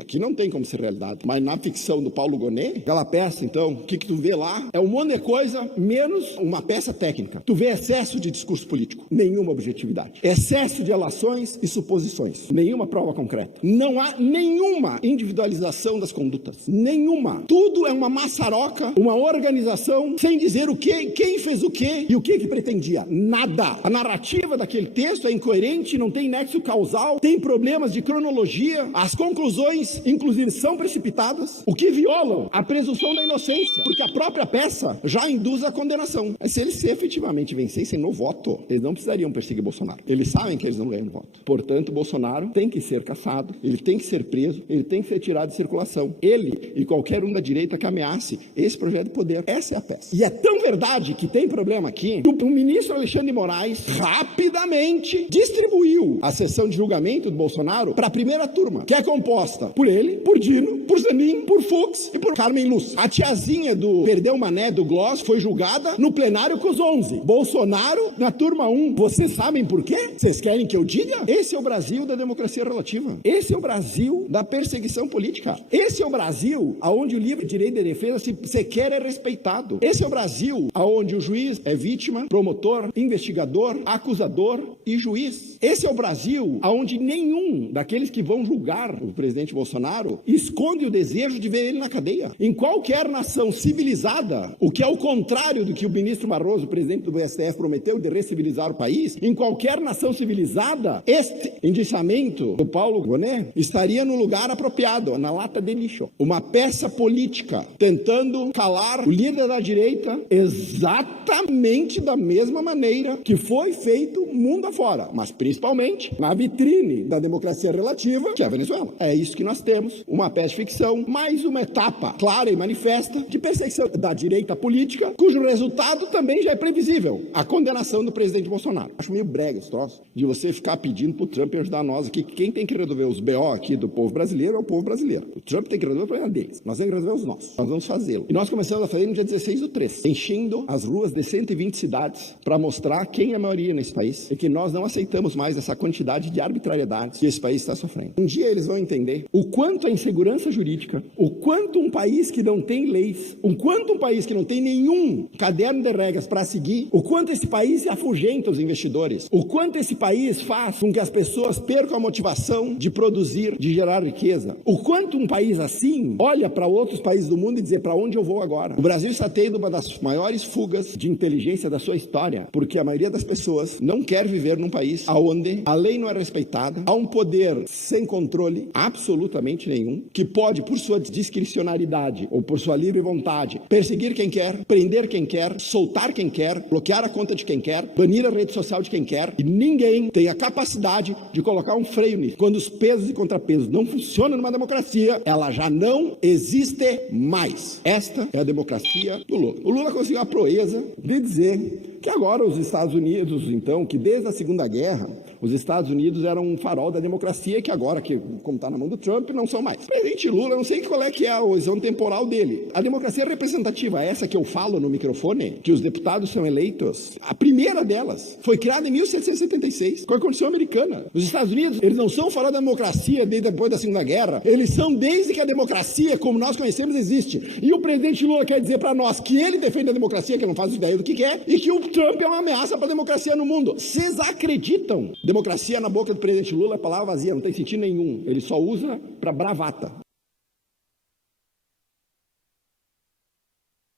aqui não tem como ser realidade. Mas na ficção do Paulo Gonet, aquela peça, então, o que tu vê lá é um monte de coisa, menos uma peça técnica. Tu vê excesso de discurso político, nenhuma objetividade. Excesso de relações e suposições, nenhuma prova concreta. Não há nenhuma individualização das condutas, nenhuma. Tudo é uma maçaroca, uma organização, sem dizer o que, quem fez o que e o que pretendia. Nada. A narrativa daquele texto é incoerente, não tem nexo causal, tem problemas de cronologia, as conclusões, inclusive, são precipitadas, o que violam a presunção da inocência, porque a própria peça já induz a condenação. Mas se eles efetivamente vencessem no voto, eles não precisariam perseguir Bolsonaro. Eles sabem que eles não ganham no voto. Portanto, Bolsonaro tem que ser caçado, ele tem que ser preso, ele tem que ser tirado de circulação. Ele e qualquer um da direita que ameace esse projeto de poder. Essa é a peça. E é tão verdade que tem problema aqui, que o ministro Alexandre de Moraes rapidamente distribuiu a sessão de julgamento do Bolsonaro para a primeira turma, que é composta por ele, por Dino, por Zanin, por Fux e por Carmen Lúcia. A tiazinha do Perdeu Mané do Gloss foi julgada no plenário com os 11. Bolsonaro na turma 1. Vocês sabem por quê? Vocês querem que eu diga? Esse é o Brasil da democracia relativa. Esse é o Brasil da perseguição política. Esse é o Brasil onde o livre direito de defesa sequer é respeitado. Esse é o Brasil onde o juiz é vítima, promotor, investigador, acusador e juiz. Esse é o Brasil onde nenhum daqueles que vão julgar o presidente Bolsonaro esconde o desejo de ver ele na cadeia. Em qualquer nação civilizada, o que é o contrário do que o ministro Barroso, presidente do STF, prometeu de recivilizar o país, em qualquer nação civilizada, este indiciamento do Paulo Gonet estaria no lugar apropriado, na lata de lixo. Uma peça política tentando calar o líder da direita exatamente da mesma maneira que foi feito mundo afora, mas principalmente na vitrine da democracia relativa, que é a Venezuela. É isso que nós temos, uma peça de ficção, mais uma etapa clara e manifesta de perseguição da direita política, cujo resultado também já é previsível, a condenação do presidente Bolsonaro. Acho meio brega esse troço, de você ficar pedindo pro Trump ajudar nós aqui. Quem tem que resolver os BO aqui do povo brasileiro é o povo brasileiro. O Trump tem que resolver o problema deles. Nós temos que resolver os nossos. Nós vamos fazê-lo. E nós começamos a fazer no dia 16/3, enchendo as ruas de 120 cidades para mostrar quem é a maioria nesse país e que nós não aceitamos mais essa quantidade de arbitrariedades que esse país está sofrendo. Um dia eles vão entender o quanto a insegurança jurídica, o quanto um país que não tem leis, o quanto um país que não tem nenhum caderno de regras para seguir, o quanto esse país afugenta os investidores, o quanto esse país faz com que as pessoas percam a motivação de produzir, de gerar riqueza, o quanto um país assim olha para outros países do mundo e dizer para onde eu vou agora. O Brasil está tendo uma das maiores fugas de inteligência da sua história, porque a maioria das pessoas não quer viver num país onde a lei não é respeitada, há um poder sem controle absolutamente nenhum, que pode, por sua discricionariedade ou por sua livre vontade, perseguir quem quer, prender quem quer, soltar quem quer, bloquear a conta de quem quer, banir a rede social de quem quer, e ninguém tem a capacidade de colocar um freio nisso. Quando os pesos e contrapesos não funcionam numa democracia, ela já não existe mais. Esta é a democracia do Lula. O Lula conseguiu a proeza de dizer que agora os Estados Unidos, então, que desde a Segunda Guerra, Os Estados Unidos eram um farol da democracia que agora, que como está na mão do Trump, não são mais. O presidente Lula, não sei qual é que é a visão temporal dele. A democracia representativa, essa que eu falo no microfone, que os deputados são eleitos, a primeira delas foi criada em 1776, com a Constituição Americana. Os Estados Unidos, eles não são farol da democracia desde depois da Segunda Guerra, eles são desde que a democracia, como nós conhecemos, existe. E o presidente Lula quer dizer para nós que ele defende a democracia, que não faz ideia do que quer, e que o Trump é uma ameaça para a democracia no mundo. Vocês acreditam? Democracia na boca do presidente Lula é palavra vazia, não tem sentido nenhum. Ele só usa para bravata.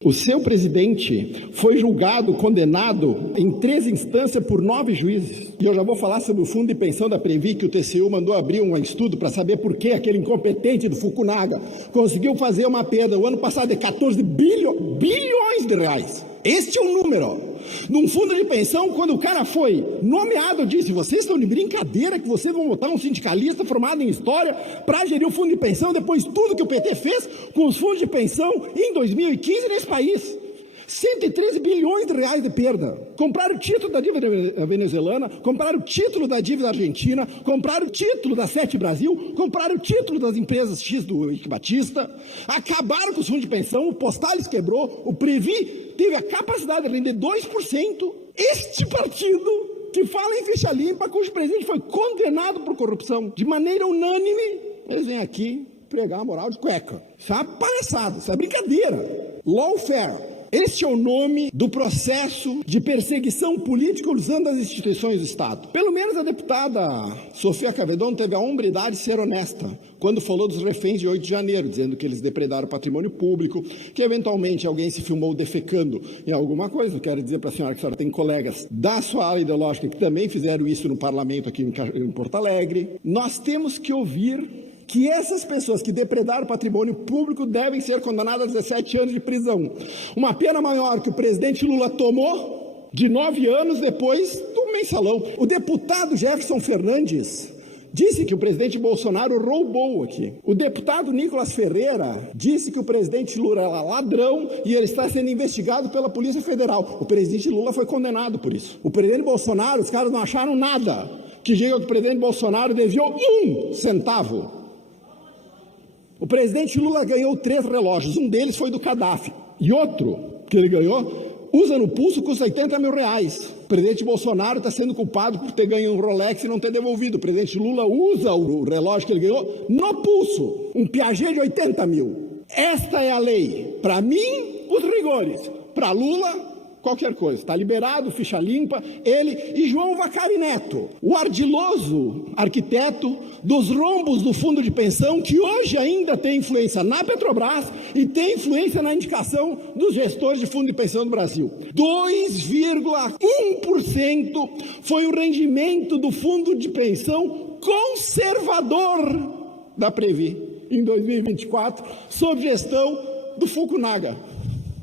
O seu presidente foi julgado, condenado em 3 instâncias por 9 juízes. E eu já vou falar sobre o fundo de pensão da Previ, que o TCU mandou abrir um estudo para saber por que aquele incompetente do Fukunaga conseguiu fazer uma perda o ano passado de 14 bilhões de reais. Este é um número. Num fundo de pensão, quando o cara foi nomeado, eu disse: vocês estão de brincadeira que vocês vão botar um sindicalista formado em história para gerir o fundo de pensão depois de tudo que o PT fez com os fundos de pensão em 2015 nesse país. 113 bilhões de reais de perda. Compraram o título da dívida venezuelana, compraram o título da dívida argentina, compraram o título da Sete Brasil, compraram o título das empresas X do Henrique Batista, acabaram com os fundos de pensão, o Postales quebrou, o Previ teve a capacidade de render 2%. Este partido que fala em ficha limpa, cujo presidente foi condenado por corrupção de maneira unânime, eles vêm aqui pregar a moral de cueca. Isso é uma palhaçada, isso é brincadeira. Lawfare. Este é o nome do processo de perseguição política usando as instituições do Estado. Pelo menos a deputada Sofia Cavedon teve a hombridade de ser honesta quando falou dos reféns de 8 de janeiro, dizendo que eles depredaram o patrimônio público, que eventualmente alguém se filmou defecando em alguma coisa. Eu quero dizer para a senhora que a senhora tem colegas da sua ala ideológica que também fizeram isso no parlamento aqui em Porto Alegre. Nós temos que ouvir que essas pessoas que depredaram o patrimônio público devem ser condenadas a 17 anos de prisão. Uma pena maior que o presidente Lula tomou de 9 anos depois do mensalão. O deputado Jefferson Fernandes disse que o presidente Bolsonaro roubou aqui. O deputado Nicolas Ferreira disse que o presidente Lula era ladrão e ele está sendo investigado pela Polícia Federal. O presidente Lula foi condenado por isso. O presidente Bolsonaro, os caras não acharam nada que diga que o presidente Bolsonaro desviou 1 centavo. O presidente Lula ganhou 3 relógios, um deles foi do Gaddafi, e outro que ele ganhou, usa no pulso, custa 80 mil reais. O presidente Bolsonaro está sendo culpado por ter ganho um Rolex e não ter devolvido. O presidente Lula usa o relógio que ele ganhou no pulso, um Piaget de 80 mil. Esta é a lei. Para mim, os rigores. Para Lula, qualquer coisa. Está liberado, ficha limpa, ele e João Vacari Neto, o ardiloso arquiteto dos rombos do fundo de pensão, que hoje ainda tem influência na Petrobras e tem influência na indicação dos gestores de fundo de pensão do Brasil. 2,1% foi o rendimento do fundo de pensão conservador da Previ em 2024, sob gestão do Fukunaga.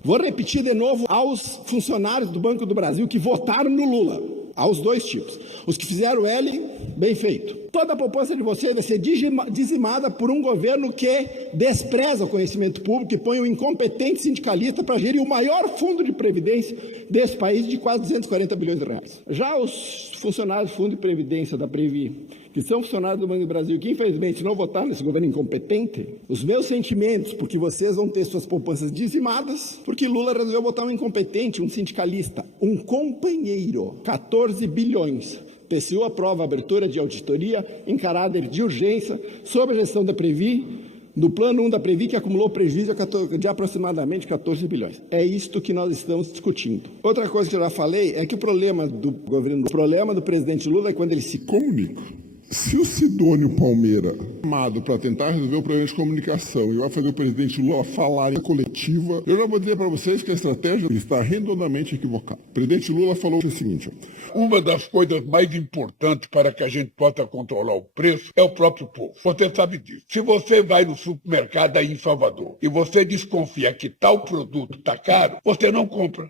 Vou repetir de novo aos funcionários do Banco do Brasil que votaram no Lula, aos 2 tipos. Os que fizeram L, bem feito. Toda a poupança de vocês vai ser dizimada por um governo que despreza o conhecimento público e põe um incompetente sindicalista para gerir o maior fundo de previdência desse país de quase 240 bilhões de reais. Já os funcionários do Fundo de Previdência da Previ, que são funcionários do Banco do Brasil, que infelizmente não votaram nesse governo incompetente, os meus sentimentos, porque vocês vão ter suas poupanças dizimadas, porque Lula resolveu botar um incompetente, um sindicalista, um companheiro, 14 bilhões. TCU aprova a abertura de auditoria em caráter de urgência sobre a gestão da Previ, do plano 1 da Previ, que acumulou prejuízo de aproximadamente 14 bilhões. É isto que nós estamos discutindo. Outra coisa que eu já falei é que o problema do governo, o problema do presidente Lula é quando ele se comunica. Se o Sidônio Palmeira, chamado para tentar resolver o problema de comunicação e vai fazer o presidente Lula falar em coletiva, eu já vou dizer para vocês que a estratégia está redondamente equivocada. O presidente Lula falou o seguinte: uma das coisas mais importantes para que a gente possa controlar o preço é o próprio povo. Você sabe disso. Se você vai no supermercado aí em Salvador e você desconfia que tal produto está caro, você não compra.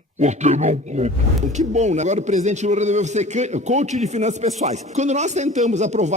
Que bom, né? Agora o presidente Lula resolveu ser coach de finanças pessoais. Quando nós tentamos aprovar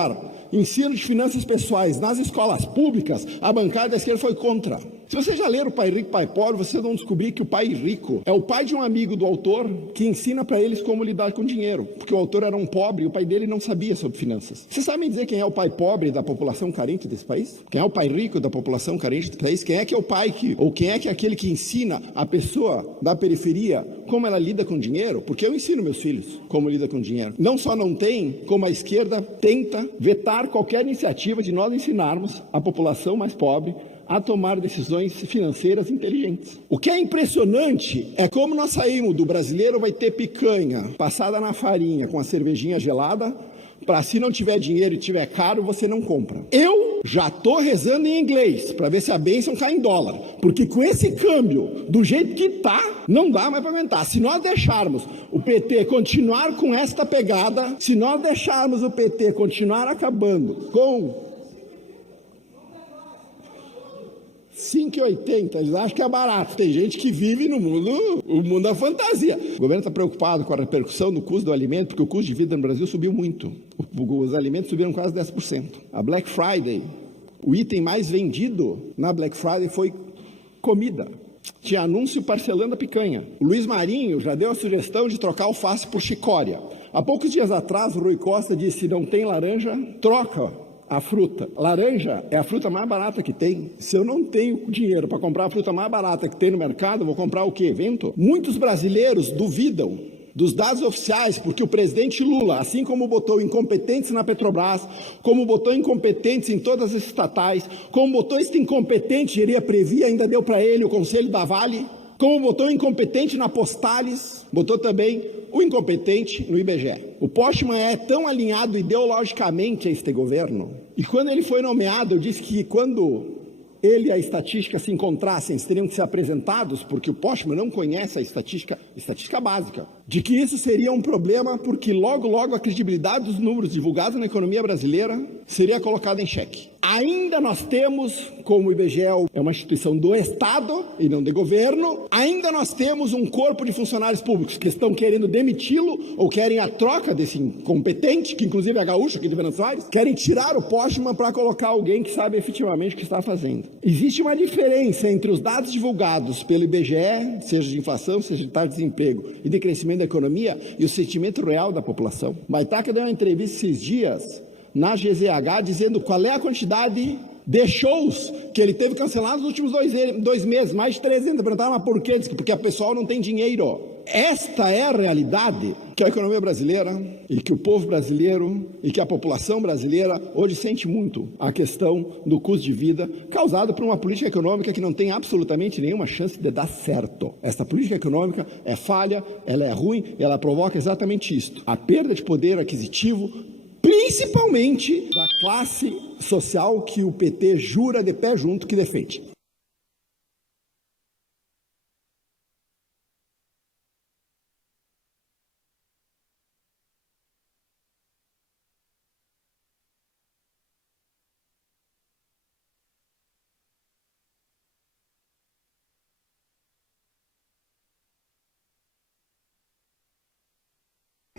ensino de finanças pessoais nas escolas públicas, a bancada da esquerda foi contra. Se vocês já leram Pai Rico, Pai Pobre, vocês vão descobrir que o pai rico é o pai de um amigo do autor que ensina para eles como lidar com dinheiro, porque o autor era um pobre e o pai dele não sabia sobre finanças. Vocês sabem dizer quem é o pai pobre da população carente desse país? Quem é o pai rico da população carente desse país? Quem é que é o pai ou quem é que é aquele que ensina a pessoa da periferia como ela lida com dinheiro? Porque eu ensino meus filhos como lida com dinheiro. Não só não tem, como a esquerda tenta vetar qualquer iniciativa de nós ensinarmos a população mais pobre a tomar decisões financeiras inteligentes. O que é impressionante é como nós saímos do brasileiro vai ter picanha passada na farinha com a cervejinha gelada, para se não tiver dinheiro e tiver caro, você não compra. Eu já estou rezando em inglês, para ver se a bênção cai em dólar, porque com esse câmbio, do jeito que está, não dá mais para aguentar. Se nós deixarmos o PT continuar com esta pegada, se nós deixarmos o PT continuar acabando com 5,80, eles acham que é barato. Tem gente que vive no mundo, o mundo da fantasia. O governo está preocupado com a repercussão do custo do alimento, porque o custo de vida no Brasil subiu muito. Os alimentos subiram quase 10%. A Black Friday, o item mais vendido na Black Friday foi comida. Tinha anúncio parcelando a picanha. O Luiz Marinho já deu a sugestão de trocar alface por chicória. Há poucos dias atrás, o Rui Costa disse: não tem laranja, troca a fruta. Laranja é a fruta mais barata que tem. Se eu não tenho dinheiro para comprar a fruta mais barata que tem no mercado, eu vou comprar o quê? Vento? Muitos brasileiros duvidam dos dados oficiais, porque o presidente Lula, assim como botou incompetentes na Petrobras, como botou incompetentes em todas as estatais, como botou este incompetente, geria Previ, ainda deu para ele o conselho da Vale, como botou incompetente na Postales, botou também o incompetente no IBGE. O Postman é tão alinhado ideologicamente a este governo, e quando ele foi nomeado, eu disse que quando ele e a estatística se encontrassem, eles teriam que ser apresentados, porque o Postman não conhece a estatística básica, de que isso seria um problema, porque logo a credibilidade dos números divulgados na economia brasileira seria colocada em xeque. Ainda nós temos, como o IBGE é uma instituição do Estado e não de governo, ainda nós temos um corpo de funcionários públicos que estão querendo demiti-lo ou querem a troca desse incompetente, que inclusive é gaúcho aqui de Buenos Aires, querem tirar o Postman para colocar alguém que sabe efetivamente o que está fazendo. Existe uma diferença entre os dados divulgados pelo IBGE, seja de inflação, seja de taxa de desemprego e de crescimento da economia, e o sentimento real da população. Baitaca deu uma entrevista esses dias na GZH dizendo qual é a quantidade de shows que ele teve cancelados nos últimos dois meses, mais de 300. Perguntaram, mas por quê? Diz que porque a pessoa não tem dinheiro. Esta é a realidade que a economia brasileira e que o povo brasileiro e que a população brasileira hoje sente muito a questão do custo de vida causado por uma política econômica que não tem absolutamente nenhuma chance de dar certo. Esta política econômica é falha, ela é ruim e ela provoca exatamente isto: a perda de poder aquisitivo, principalmente da classe social que o PT jura de pé junto que defende.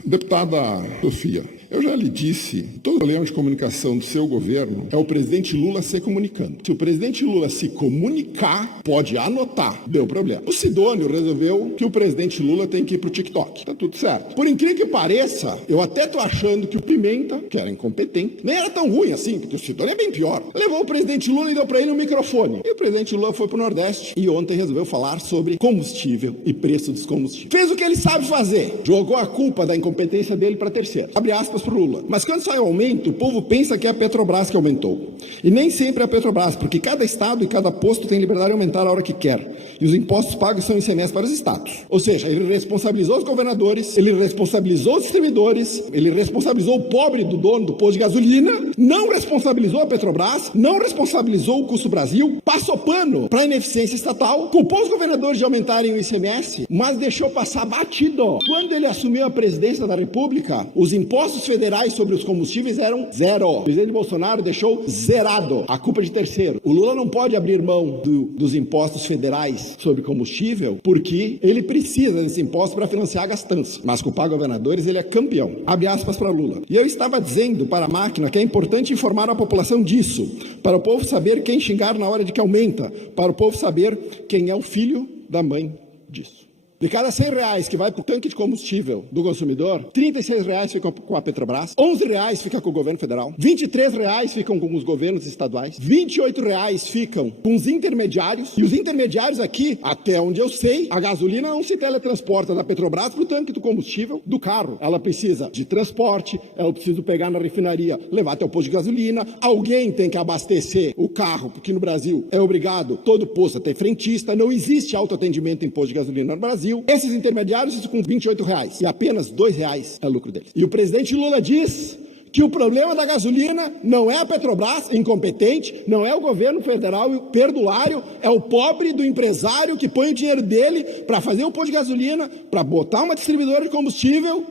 Deputada Sofia, eu já lhe disse, todo o problema de comunicação do seu governo é o presidente Lula se comunicando. Se o presidente Lula se comunicar, pode anotar, deu problema. O Sidônio resolveu que o presidente Lula tem que ir pro TikTok. Tá tudo certo. Por incrível que pareça, eu até tô achando que o Pimenta, que era incompetente, nem era tão ruim assim, porque o Sidônio é bem pior. Levou o presidente Lula e deu para ele um microfone. E o presidente Lula foi pro Nordeste e ontem resolveu falar sobre combustível e preço dos combustíveis. Fez o que ele sabe fazer. Jogou a culpa da incompetência dele para terceiro. Abre aspas para o Lula. Mas quando sai o aumento, o povo pensa que é a Petrobras que aumentou. E nem sempre é a Petrobras, porque cada estado e cada posto tem liberdade de aumentar a hora que quer. E os impostos pagos são ICMS para os estados. Ou seja, ele responsabilizou os governadores, ele responsabilizou os distribuidores, ele responsabilizou o pobre do dono do posto de gasolina, não responsabilizou a Petrobras, não responsabilizou o Custo Brasil, passou pano para a ineficiência estatal, culpou os governadores de aumentarem o ICMS, mas deixou passar batido. Quando ele assumiu a presidência presidência da República, os impostos federais sobre os combustíveis eram zero. O presidente Bolsonaro deixou zerado. A culpa é de terceiro. O Lula não pode abrir mão dos impostos federais sobre combustível porque ele precisa desse imposto para financiar a gastança. Mas culpar governadores, ele é campeão. Abre aspas para Lula. E eu estava dizendo para a máquina que é importante informar a população disso, para o povo saber quem xingar na hora de que aumenta, para o povo saber quem é o filho da mãe disso. De cada R$100 que vai para o tanque de combustível do consumidor, R$36 ficam com a Petrobras, R$11 fica com o governo federal, R$23 ficam com os governos estaduais, R$28 ficam com os intermediários, e os intermediários aqui, até onde eu sei, a gasolina não se teletransporta da Petrobras para o tanque do combustível do carro. Ela precisa de transporte, ela precisa pegar na refinaria, levar até o posto de gasolina, alguém tem que abastecer o carro, porque no Brasil é obrigado todo posto a ter frentista, não existe autoatendimento em posto de gasolina no Brasil. Esses intermediários ficam com R$28 e apenas R$2 é lucro deles. E o presidente Lula diz que o problema da gasolina não é a Petrobras incompetente, não é o governo federal perdulário, é o pobre do empresário que põe o dinheiro dele para fazer um posto de gasolina, para botar uma distribuidora de combustível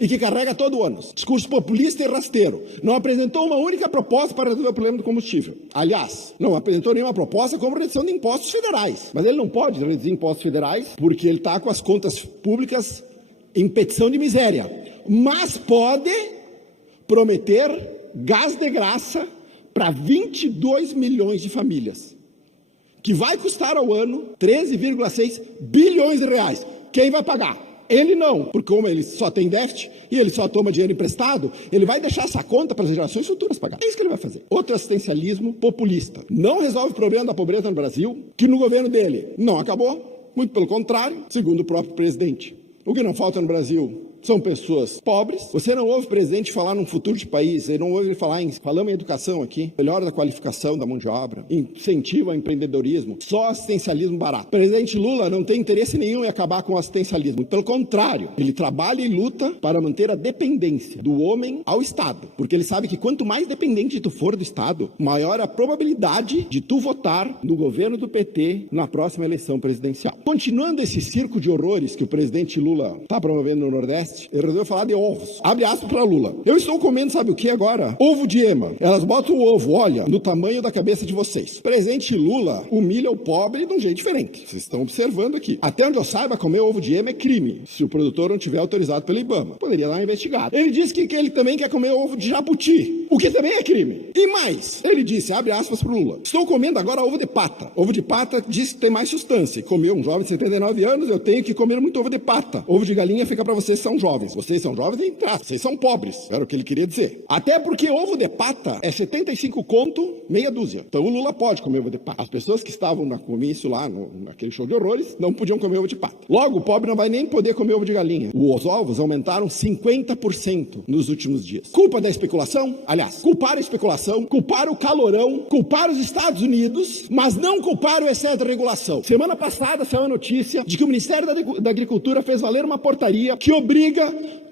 e que carrega todo o ônus. Discurso populista e rasteiro. Não apresentou uma única proposta para resolver o problema do combustível. Aliás, não apresentou nenhuma proposta como redução de impostos federais. Mas ele não pode reduzir impostos federais porque ele está com as contas públicas em petição de miséria. Mas pode prometer gás de graça para 22 milhões de famílias, que vai custar ao ano 13,6 bilhões de reais. Quem vai pagar? Ele não, porque como ele só tem déficit e ele só toma dinheiro emprestado, ele vai deixar essa conta para as gerações futuras pagar. É isso que ele vai fazer. Outro assistencialismo populista. Não resolve o problema da pobreza no Brasil, que no governo dele não acabou, muito pelo contrário, segundo o próprio presidente. O que não falta no Brasil são pessoas pobres. Você não ouve o presidente falar num futuro de país, ele não ouve ele falar falamos em educação aqui, melhora da qualificação da mão de obra, incentivo ao empreendedorismo, só assistencialismo barato. O presidente Lula não tem interesse nenhum em acabar com o assistencialismo, pelo contrário, ele trabalha e luta para manter a dependência do homem ao Estado, porque ele sabe que quanto mais dependente tu for do Estado, maior a probabilidade de tu votar no governo do PT na próxima eleição presidencial. Continuando esse circo de horrores que o presidente Lula está promovendo no Nordeste, ele resolveu falar de ovos. Abre aspas para Lula. Eu estou comendo, sabe o que agora? Ovo de ema. Elas botam o ovo, olha, no tamanho da cabeça de vocês. O presidente Lula humilha o pobre de um jeito diferente. Vocês estão observando aqui. Até onde eu saiba, comer ovo de ema é crime, se o produtor não tiver autorizado pelo IBAMA. Poderia dar uma investigada. Ele disse que ele também quer comer ovo de jabuti, o que também é crime. E mais, ele disse, abre aspas para Lula, estou comendo agora ovo de pata. Ovo de pata diz que tem mais substância. Comeu um jovem de 79 anos, eu tenho que comer muito ovo de pata. Ovo de galinha fica para vocês que são jovens. Vocês são jovens e vocês são pobres. Era o que ele queria dizer. Até porque ovo de pata é 75 conto, meia dúzia. Então o Lula pode comer ovo de pata. As pessoas que estavam na comício lá, naquele show de horrores, não podiam comer ovo de pata. Logo, o pobre não vai nem poder comer ovo de galinha. Os ovos aumentaram 50% nos últimos dias. Culpa da especulação? Aliás, culpar a especulação, culpar o calorão, culpar os Estados Unidos, mas não culpar o excesso de regulação. Semana passada saiu a notícia de que o Ministério da Agricultura fez valer uma portaria que obriga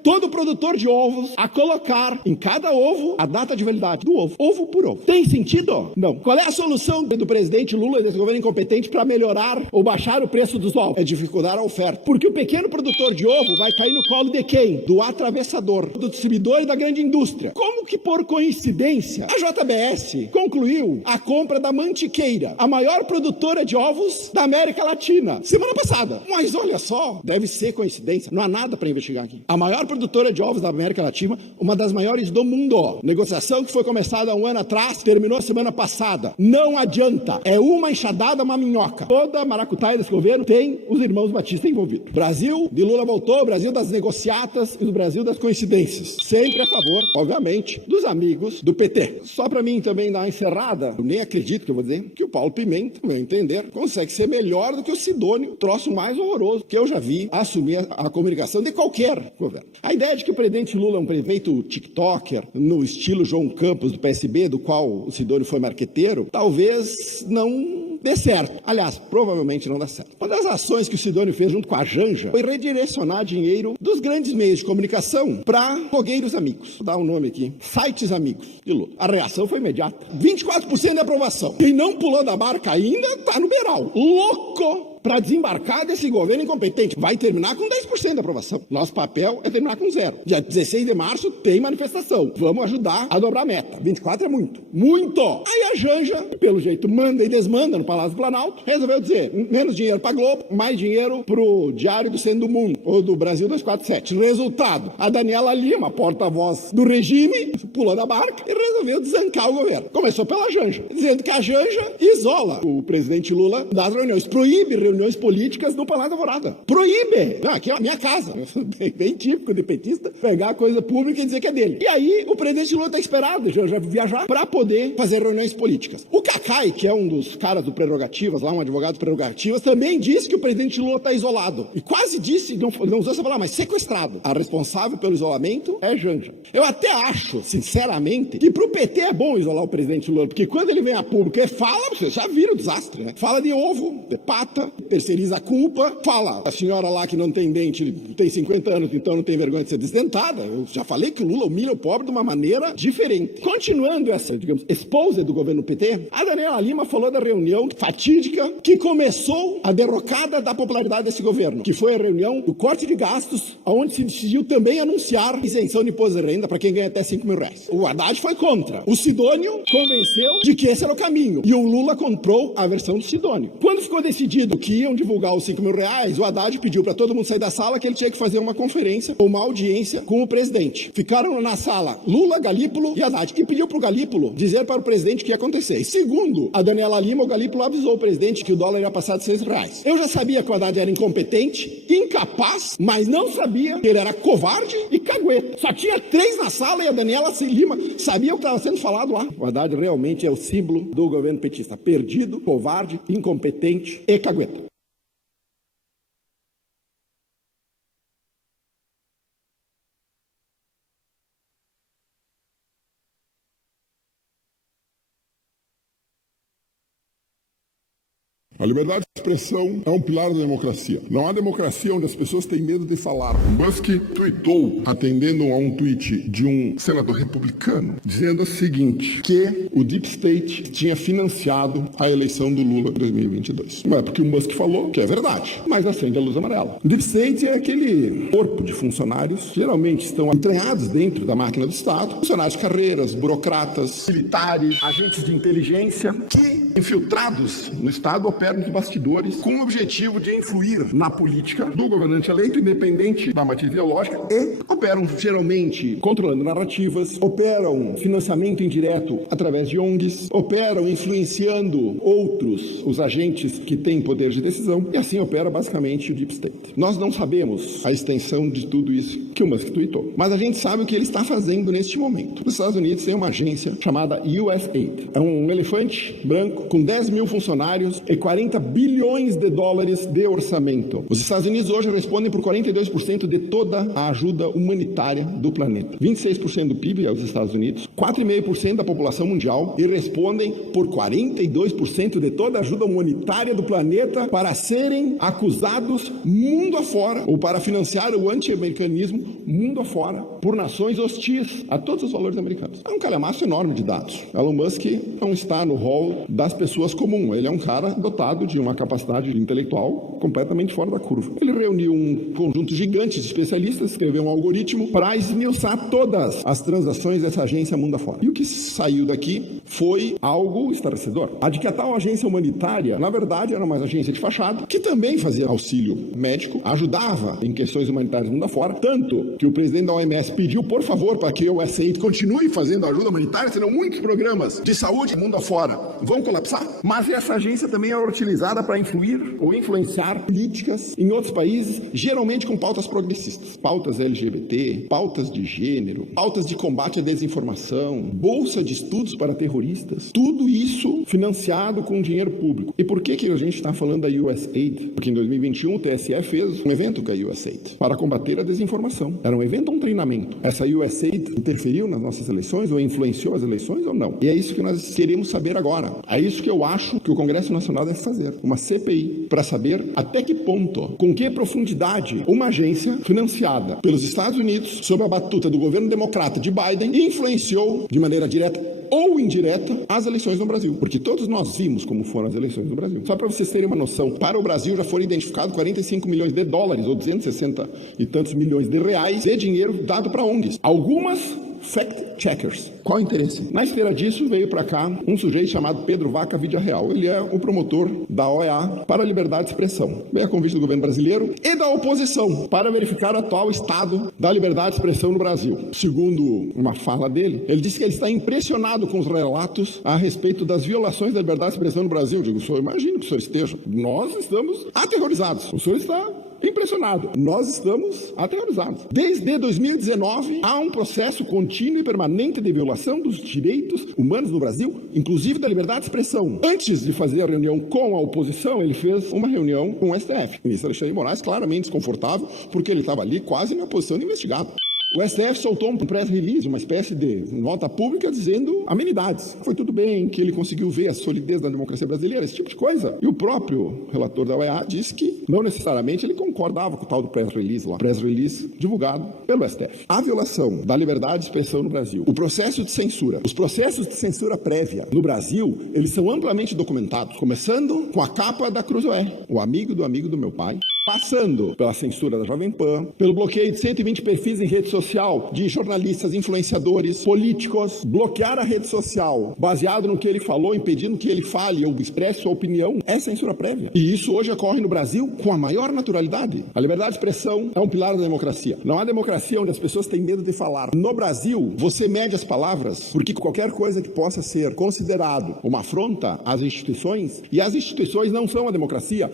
todo produtor de ovos a colocar em cada ovo a data de validade do ovo. Ovo por ovo. Tem sentido? Não. Qual é a solução do presidente Lula e desse governo incompetente para melhorar ou baixar o preço dos ovos? É dificultar a oferta. Porque o pequeno produtor de ovo vai cair no colo de quem? Do atravessador, do distribuidor e da grande indústria. Como que, por coincidência, a JBS concluiu a compra da Mantiqueira, a maior produtora de ovos da América Latina, semana passada. Mas olha só, deve ser coincidência. Não há nada para investigar aqui. A maior produtora de ovos da América Latina, uma das maiores do mundo. Negociação que foi começada há um ano atrás, terminou semana passada. Não adianta. É uma enxadada, uma minhoca. Toda a maracutaia desse governo tem os irmãos Batista envolvidos. Brasil de Lula voltou, Brasil das negociatas e o Brasil das coincidências. Sempre a favor, obviamente, dos amigos do PT. Só para mim também dar uma encerrada, eu nem acredito que eu vou dizer, que o Paulo Pimenta, no meu entender, consegue ser melhor do que o Sidônio, troço mais horroroso que eu já vi assumir a comunicação de qualquer governo. A ideia de que o presidente Lula é um prefeito tiktoker, no estilo João Campos do PSB, do qual o Sidônio foi marqueteiro, talvez não dê certo. Aliás, provavelmente não dá certo. Uma das ações que o Sidônio fez junto com a Janja foi redirecionar dinheiro dos grandes meios de comunicação para blogueiros amigos. Vou dar um nome aqui. Sites amigos de Lula. A reação foi imediata. 24% de aprovação. Quem não pulou da barca ainda está no beiral. Louco para desembarcar desse governo incompetente. Vai terminar com 10% de aprovação. Nosso papel é terminar com 0. Dia 16 de março tem manifestação. Vamos ajudar a dobrar a meta. 24 é muito. Muito! Aí a Janja, pelo jeito, manda e desmanda no Palácio do Planalto, resolveu dizer, menos dinheiro para Globo, mais dinheiro pro Diário do Centro do Mundo, ou do Brasil 247. Resultado, a Daniela Lima, porta-voz do regime, pulou da barca e resolveu desancar o governo. Começou pela Janja, dizendo que a Janja isola o presidente Lula das reuniões, proíbe reuniões políticas no Palácio da Alvorada. Proíbe! Não, aqui é a minha casa. Bem típico de petista, pegar a coisa pública e dizer que é dele. E aí, o presidente Lula está esperado, já viajar, para poder fazer reuniões políticas. O Cacai, que é um dos caras do Prerrogativas, lá um advogado do Prerrogativas, também disse que o presidente Lula está isolado. E quase disse, não usou essa palavra, mas sequestrado. A responsável pelo isolamento é Janja. Eu até acho, sinceramente, que pro PT é bom isolar o presidente Lula, porque quando ele vem a público e fala, você já vira o desastre, né? Fala de ovo, de pata, terceiriza a culpa, fala, a senhora lá que não tem dente, tem 50 anos, então não tem vergonha de ser desdentada. Eu já falei que o Lula humilha o pobre de uma maneira diferente. Continuando essa, digamos, expose do governo PT, a Daniela Lima falou da reunião fatídica que começou a derrocada da popularidade desse governo, que foi a reunião do corte de gastos, onde se decidiu também anunciar isenção de imposto de renda para quem ganha até 5 mil reais. O Haddad foi contra. O Sidônio convenceu de que esse era o caminho. E o Lula comprou a versão do Sidônio. Quando ficou decidido que iam divulgar os 5 mil reais, o Haddad pediu para todo mundo sair da sala que ele tinha que fazer uma conferência ou uma audiência com o presidente. Ficaram na sala Lula, Galípolo e Haddad. E pediu para o Galípolo dizer para o presidente o que ia acontecer. E segundo a Daniela Lima, o Galípolo avisou o presidente que o dólar ia passar de 6 reais. Eu já sabia que o Haddad era incompetente, incapaz, mas não sabia que ele era covarde e cagueta. Só tinha 3 na sala e a Daniela Lima sabia o que estava sendo falado lá. O Haddad realmente é o símbolo do governo petista. Perdido, covarde, incompetente e cagueta. A liberdade de expressão é um pilar da democracia. Não há democracia onde as pessoas têm medo de falar. Musk tweetou, atendendo a um tweet de um senador republicano, dizendo o seguinte, que o Deep State tinha financiado a eleição do Lula em 2022. Não é porque o Musk falou, que é verdade, mas acende a luz amarela. O Deep State é aquele corpo de funcionários que geralmente estão entranhados dentro da máquina do Estado, funcionários de carreiras, burocratas, militares, agentes de inteligência, que, infiltrados no Estado, operam de bastidores com o objetivo de influir na política do governante eleito, independente da matriz ideológica, e operam geralmente controlando narrativas, operam financiamento indireto através de ONGs, operam influenciando outros, os agentes que têm poder de decisão, e assim opera basicamente o Deep State. Nós não sabemos a extensão de tudo isso que o Musk tweetou, mas a gente sabe o que ele está fazendo neste momento. Os Estados Unidos têm uma agência chamada USAID. É um elefante branco com 10 mil funcionários e 40 bilhões de dólares de orçamento. Os Estados Unidos hoje respondem por 42% de toda a ajuda humanitária do planeta. 26% do PIB é os Estados Unidos, 4,5% da população mundial e respondem por 42% de toda a ajuda humanitária do planeta para serem acusados mundo afora ou para financiar o anti-americanismo mundo afora por nações hostis a todos os valores americanos. É um calhamaço enorme de dados. Elon Musk não está no rol das pessoas comuns. Ele é um cara dotado de uma capacidade intelectual completamente fora da curva. Ele reuniu um conjunto gigante de especialistas, escreveu um algoritmo para esmiuçar todas as transações dessa agência mundo afora. E o que saiu daqui foi algo estarrecedor. A de que a tal agência humanitária, na verdade, era uma agência de fachada, que também fazia auxílio médico, ajudava em questões humanitárias mundo afora, tanto que o presidente da OMS pediu, por favor, para que o USAID continue fazendo ajuda humanitária, senão muitos programas de saúde mundo afora vão colapsar. Mas essa agência também é utilizada para influir ou influenciar políticas em outros países, geralmente com pautas progressistas, pautas LGBT, pautas de gênero, pautas de combate à desinformação, bolsa de estudos para terroristas, tudo isso financiado com dinheiro público. E por que a gente está falando da USAID? Porque em 2021 o TSE fez um evento com a USAID para combater a desinformação. Era um evento ou um treinamento? Essa USAID interferiu nas nossas eleições ou influenciou as eleições ou não? E é isso que nós queremos saber agora. É isso que eu acho que o Congresso Nacional deve fazer. Uma CPI para saber até que ponto, com que profundidade uma agência financiada pelos Estados Unidos sob a batuta do governo democrata de Biden influenciou de maneira direta ou indireta às eleições no Brasil, porque todos nós vimos como foram as eleições no Brasil. Só para vocês terem uma noção, para o Brasil já foram identificados 45 milhões de dólares ou 260 e tantos milhões de reais de dinheiro dado para ONGs. Algumas fact-checkers. Qual o interesse? Na esteira disso, veio para cá um sujeito chamado Pedro Vaca Vidiarreal. Ele é o promotor da OEA para a liberdade de expressão. Veio a convite do governo brasileiro e da oposição para verificar o atual estado da liberdade de expressão no Brasil. Segundo uma fala dele, ele disse que ele está impressionado com os relatos a respeito das violações da liberdade de expressão no Brasil. Eu digo, senhor, imagino que o senhor esteja. Nós estamos aterrorizados. O senhor está impressionado. Nós estamos aterrorizados. Desde 2019, há um processo contínuo e permanente de violação dos direitos humanos no Brasil, inclusive da liberdade de expressão. Antes de fazer a reunião com a oposição, ele fez uma reunião com o STF. O ministro Alexandre de Moraes, claramente desconfortável, porque ele estava ali quase na posição de investigado. O STF soltou um press release, uma espécie de nota pública dizendo amenidades. Foi tudo bem, que ele conseguiu ver a solidez da democracia brasileira, esse tipo de coisa. E o próprio relator da OEA disse que não necessariamente ele concordava com o tal do press release lá. Press release divulgado pelo STF. A violação da liberdade de expressão no Brasil, o processo de censura, os processos de censura prévia no Brasil, eles são amplamente documentados, começando com a capa da Cruzoé, o amigo do meu pai, passando pela censura da Jovem Pan, pelo bloqueio de 120 perfis em rede social de jornalistas, influenciadores, políticos, bloquear a rede social baseado no que ele falou, impedindo que ele fale ou expresse sua opinião, é censura prévia. E isso hoje ocorre no Brasil com a maior naturalidade. A liberdade de expressão é um pilar da democracia. Não há democracia onde as pessoas têm medo de falar. No Brasil, você mede as palavras, porque qualquer coisa que possa ser considerado uma afronta às instituições, e as instituições não são a democracia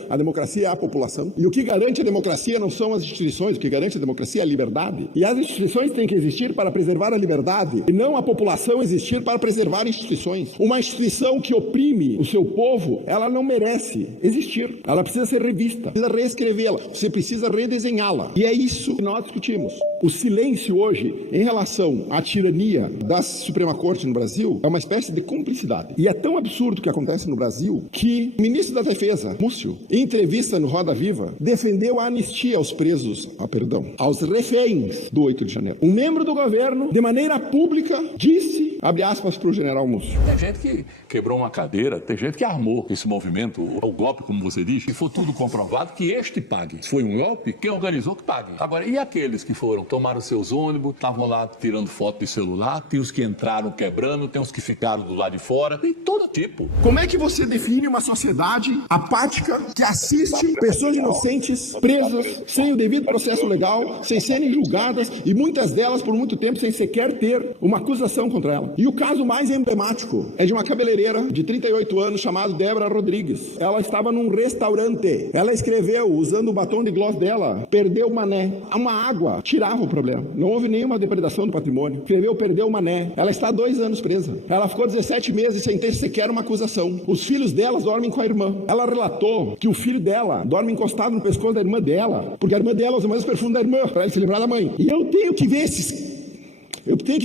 é a população. E o que garante a democracia não são as instituições, o que garante a democracia é a liberdade. E as instituições têm que existir para preservar a liberdade, e não a população existir para preservar instituições. Uma instituição que oprime o seu povo, ela não merece existir. Ela precisa ser revista, precisa reescrevê-la, você precisa redesenhá-la. E é isso que nós discutimos. O silêncio hoje, em relação à tirania da Suprema Corte no Brasil, é uma espécie de cumplicidade. E é tão absurdo o que acontece no Brasil, que o ministro da Defesa, Múcio, em entrevista no Roda Viva, defendeu a anistia aos presos, aos reféns do 8 de janeiro. Um membro do governo, de maneira pública, disse, abre aspas para o general Múcio. Tem gente que quebrou uma cadeira, tem gente que armou esse movimento, o golpe, como você disse, e foi tudo comprovado que este pague. Se foi um golpe, quem organizou que pague. Agora, e aqueles que foram, tomaram seus ônibus, estavam lá tirando foto de celular, tem os que entraram quebrando, tem os que ficaram do lado de fora, tem todo tipo. Como é que você define uma sociedade apática que assiste pessoas inocentes presas sem o devido processo legal, sem serem julgadas e muitas delas por muito tempo sem sequer ter uma acusação contra ela? E o caso mais emblemático é de uma cabeleireira de 38 anos chamada Débora Rodrigues. Ela estava num restaurante. Ela escreveu, usando o batom de gloss dela, perdeu o mané. Uma água tirava o problema. Não houve nenhuma depredação do patrimônio. Escreveu, perdeu o mané. Ela está há 2 anos presa. Ela ficou 17 meses sem ter sequer uma acusação. Os filhos delas dormem com a irmã. Ela relatou que o filho dela dorme encostado no pescoço da irmã dela, porque a irmã dela usa mais o perfume da irmã, para ele se lembrar da mãe. E eu tenho que ver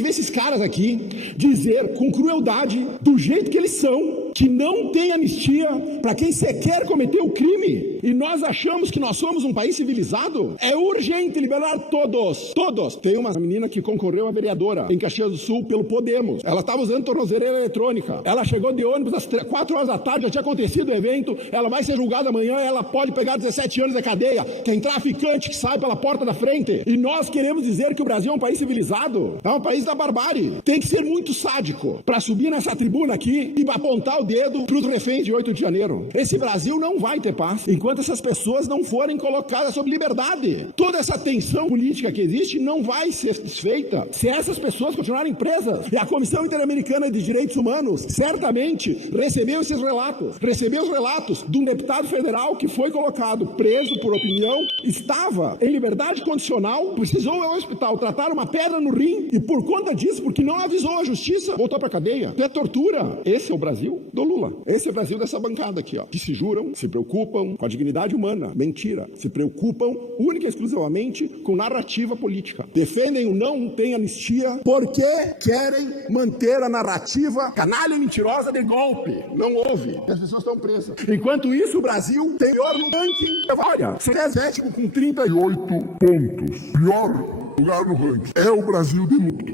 esses caras aqui dizer com crueldade, do jeito que eles são, que não tem anistia para quem sequer cometeu o crime. E nós achamos que nós somos um país civilizado? É urgente liberar todos. Tem uma menina que concorreu a vereadora em Caxias do Sul pelo Podemos. Ela estava usando tornozeleira eletrônica. Ela chegou de ônibus às 4 horas da tarde, já tinha acontecido o evento. Ela vai ser julgada amanhã, ela pode pegar 17 anos de cadeia. Tem traficante que sai pela porta da frente. E nós queremos dizer que o Brasil é um país civilizado? É um país da barbárie. Tem que ser muito sádico para subir nessa tribuna aqui e apontar o dedo para os reféns de 8 de janeiro. Esse Brasil não vai ter paz enquanto essas pessoas não forem colocadas sob liberdade. Toda essa tensão política que existe não vai ser desfeita se essas pessoas continuarem presas. E a Comissão Interamericana de Direitos Humanos certamente recebeu esses relatos. Recebeu os relatos de um deputado federal que foi colocado preso por opinião, estava em liberdade condicional, precisou ir ao hospital tratar uma pedra no rim e por conta disso, porque não avisou a justiça, voltou para a cadeia. É tortura. Esse é o Brasil do Lula. Esse é o Brasil dessa bancada aqui, ó, que se juram, se preocupam com a dignidade humana. Mentira. Se preocupam única e exclusivamente com narrativa política. Defendem o não tem anistia porque querem manter a narrativa canalha e mentirosa de golpe. Não houve. As pessoas estão presas. Enquanto isso, o Brasil tem pior no ranking. Olha, 7º com 38 pontos. Pior lugar no ranking. É o Brasil de luto.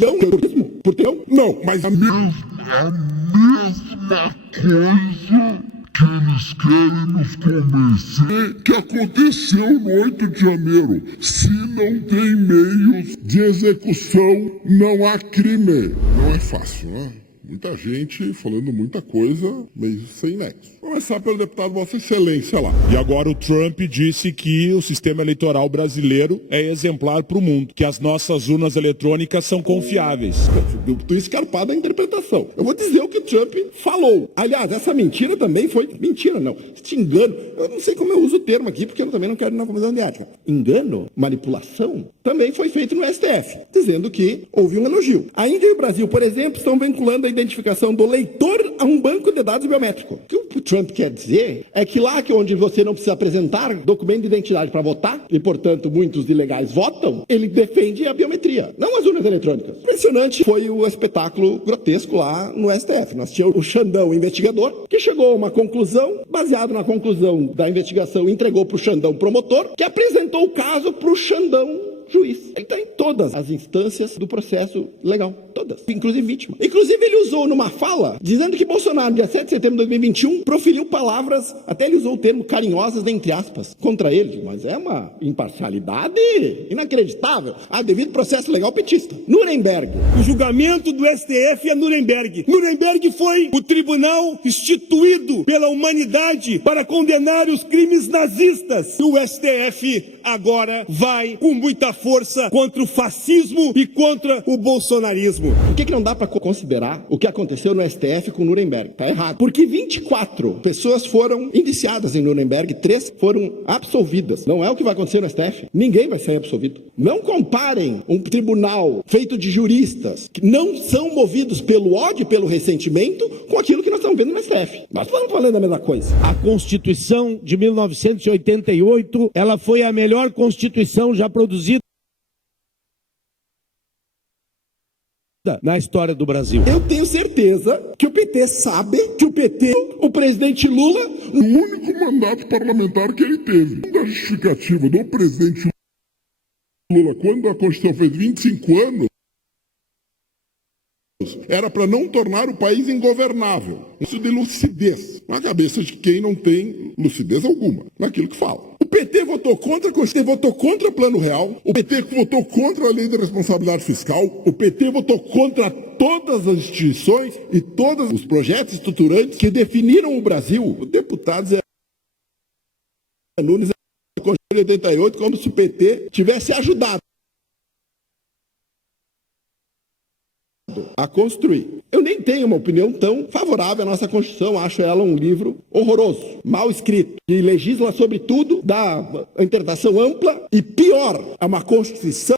não, terrorismo, por terror? Não, mas a mesma coisa que eles querem nos convencer que aconteceu no 8 de janeiro. Se não tem meios de execução, não há crime. Não é fácil, né? Muita gente falando muita coisa, meio sem nexo. Começar pelo deputado Vossa Excelência lá. E agora o Trump disse que o sistema eleitoral brasileiro é exemplar para o mundo, que as nossas urnas eletrônicas são confiáveis. Do escarpado a interpretação. Eu vou dizer o que o Trump falou. Aliás, essa mentira também foi... Mentira, não. Este engano... Eu não sei como eu uso o termo aqui, porque eu também não quero ir na comissão de ética. Engano, manipulação, também foi feito no STF, dizendo que houve um elogio. A Índia e o Brasil, por exemplo, estão vinculando a identificação do eleitor a um banco de dados biométrico. O que o Trump quer dizer é que lá onde você não precisa apresentar documento de identidade para votar, e portanto muitos ilegais votam, ele defende a biometria, não as urnas eletrônicas. Impressionante foi o espetáculo grotesco lá no STF. Nós tínhamos o Xandão investigador, que chegou a uma conclusão, baseado na conclusão da investigação, entregou para o Xandão promotor, que apresentou o caso para o Xandão juiz. Ele está em todas as instâncias do processo legal. Todas. Inclusive vítima. Inclusive ele usou numa fala, dizendo que Bolsonaro, dia 7 de setembro de 2021, proferiu palavras, até ele usou o termo carinhosas, entre aspas, contra ele. Mas é uma imparcialidade inacreditável. Devido processo legal petista. Nuremberg. O julgamento do STF é Nuremberg. Nuremberg foi o tribunal instituído pela humanidade para condenar os crimes nazistas. E o STF agora vai com muita força contra o fascismo e contra o bolsonarismo. Por que não dá para considerar o que aconteceu no STF com Nuremberg? Tá errado. Porque 24 pessoas foram indiciadas em Nuremberg, 3 foram absolvidas. Não é o que vai acontecer no STF. Ninguém vai sair absolvido. Não comparem um tribunal feito de juristas que não são movidos pelo ódio e pelo ressentimento com aquilo que nós estamos vendo no STF. Nós estamos falando a mesma coisa. A Constituição de 1988, ela foi a melhor Constituição já produzida na história do Brasil. Eu tenho certeza que o PT sabe que o presidente Lula... O único mandato parlamentar que ele teve. A justificativa do presidente Lula, quando a Constituição fez 25 anos, era para não tornar o país ingovernável. Isso de lucidez, na cabeça de quem não tem lucidez alguma naquilo que fala. O PT votou contra a Constituição, votou contra o Plano Real, o PT votou contra a Lei de Responsabilidade Fiscal, o PT votou contra todas as instituições e todos os projetos estruturantes que definiram o Brasil. O deputado Zé Nunes, na Constituição de 88, como se o PT tivesse ajudado a construir. Eu nem tenho uma opinião tão favorável à nossa Constituição, acho ela um livro horroroso, mal escrito, que legisla sobre tudo, dá uma interpretação ampla e pior, é uma Constituição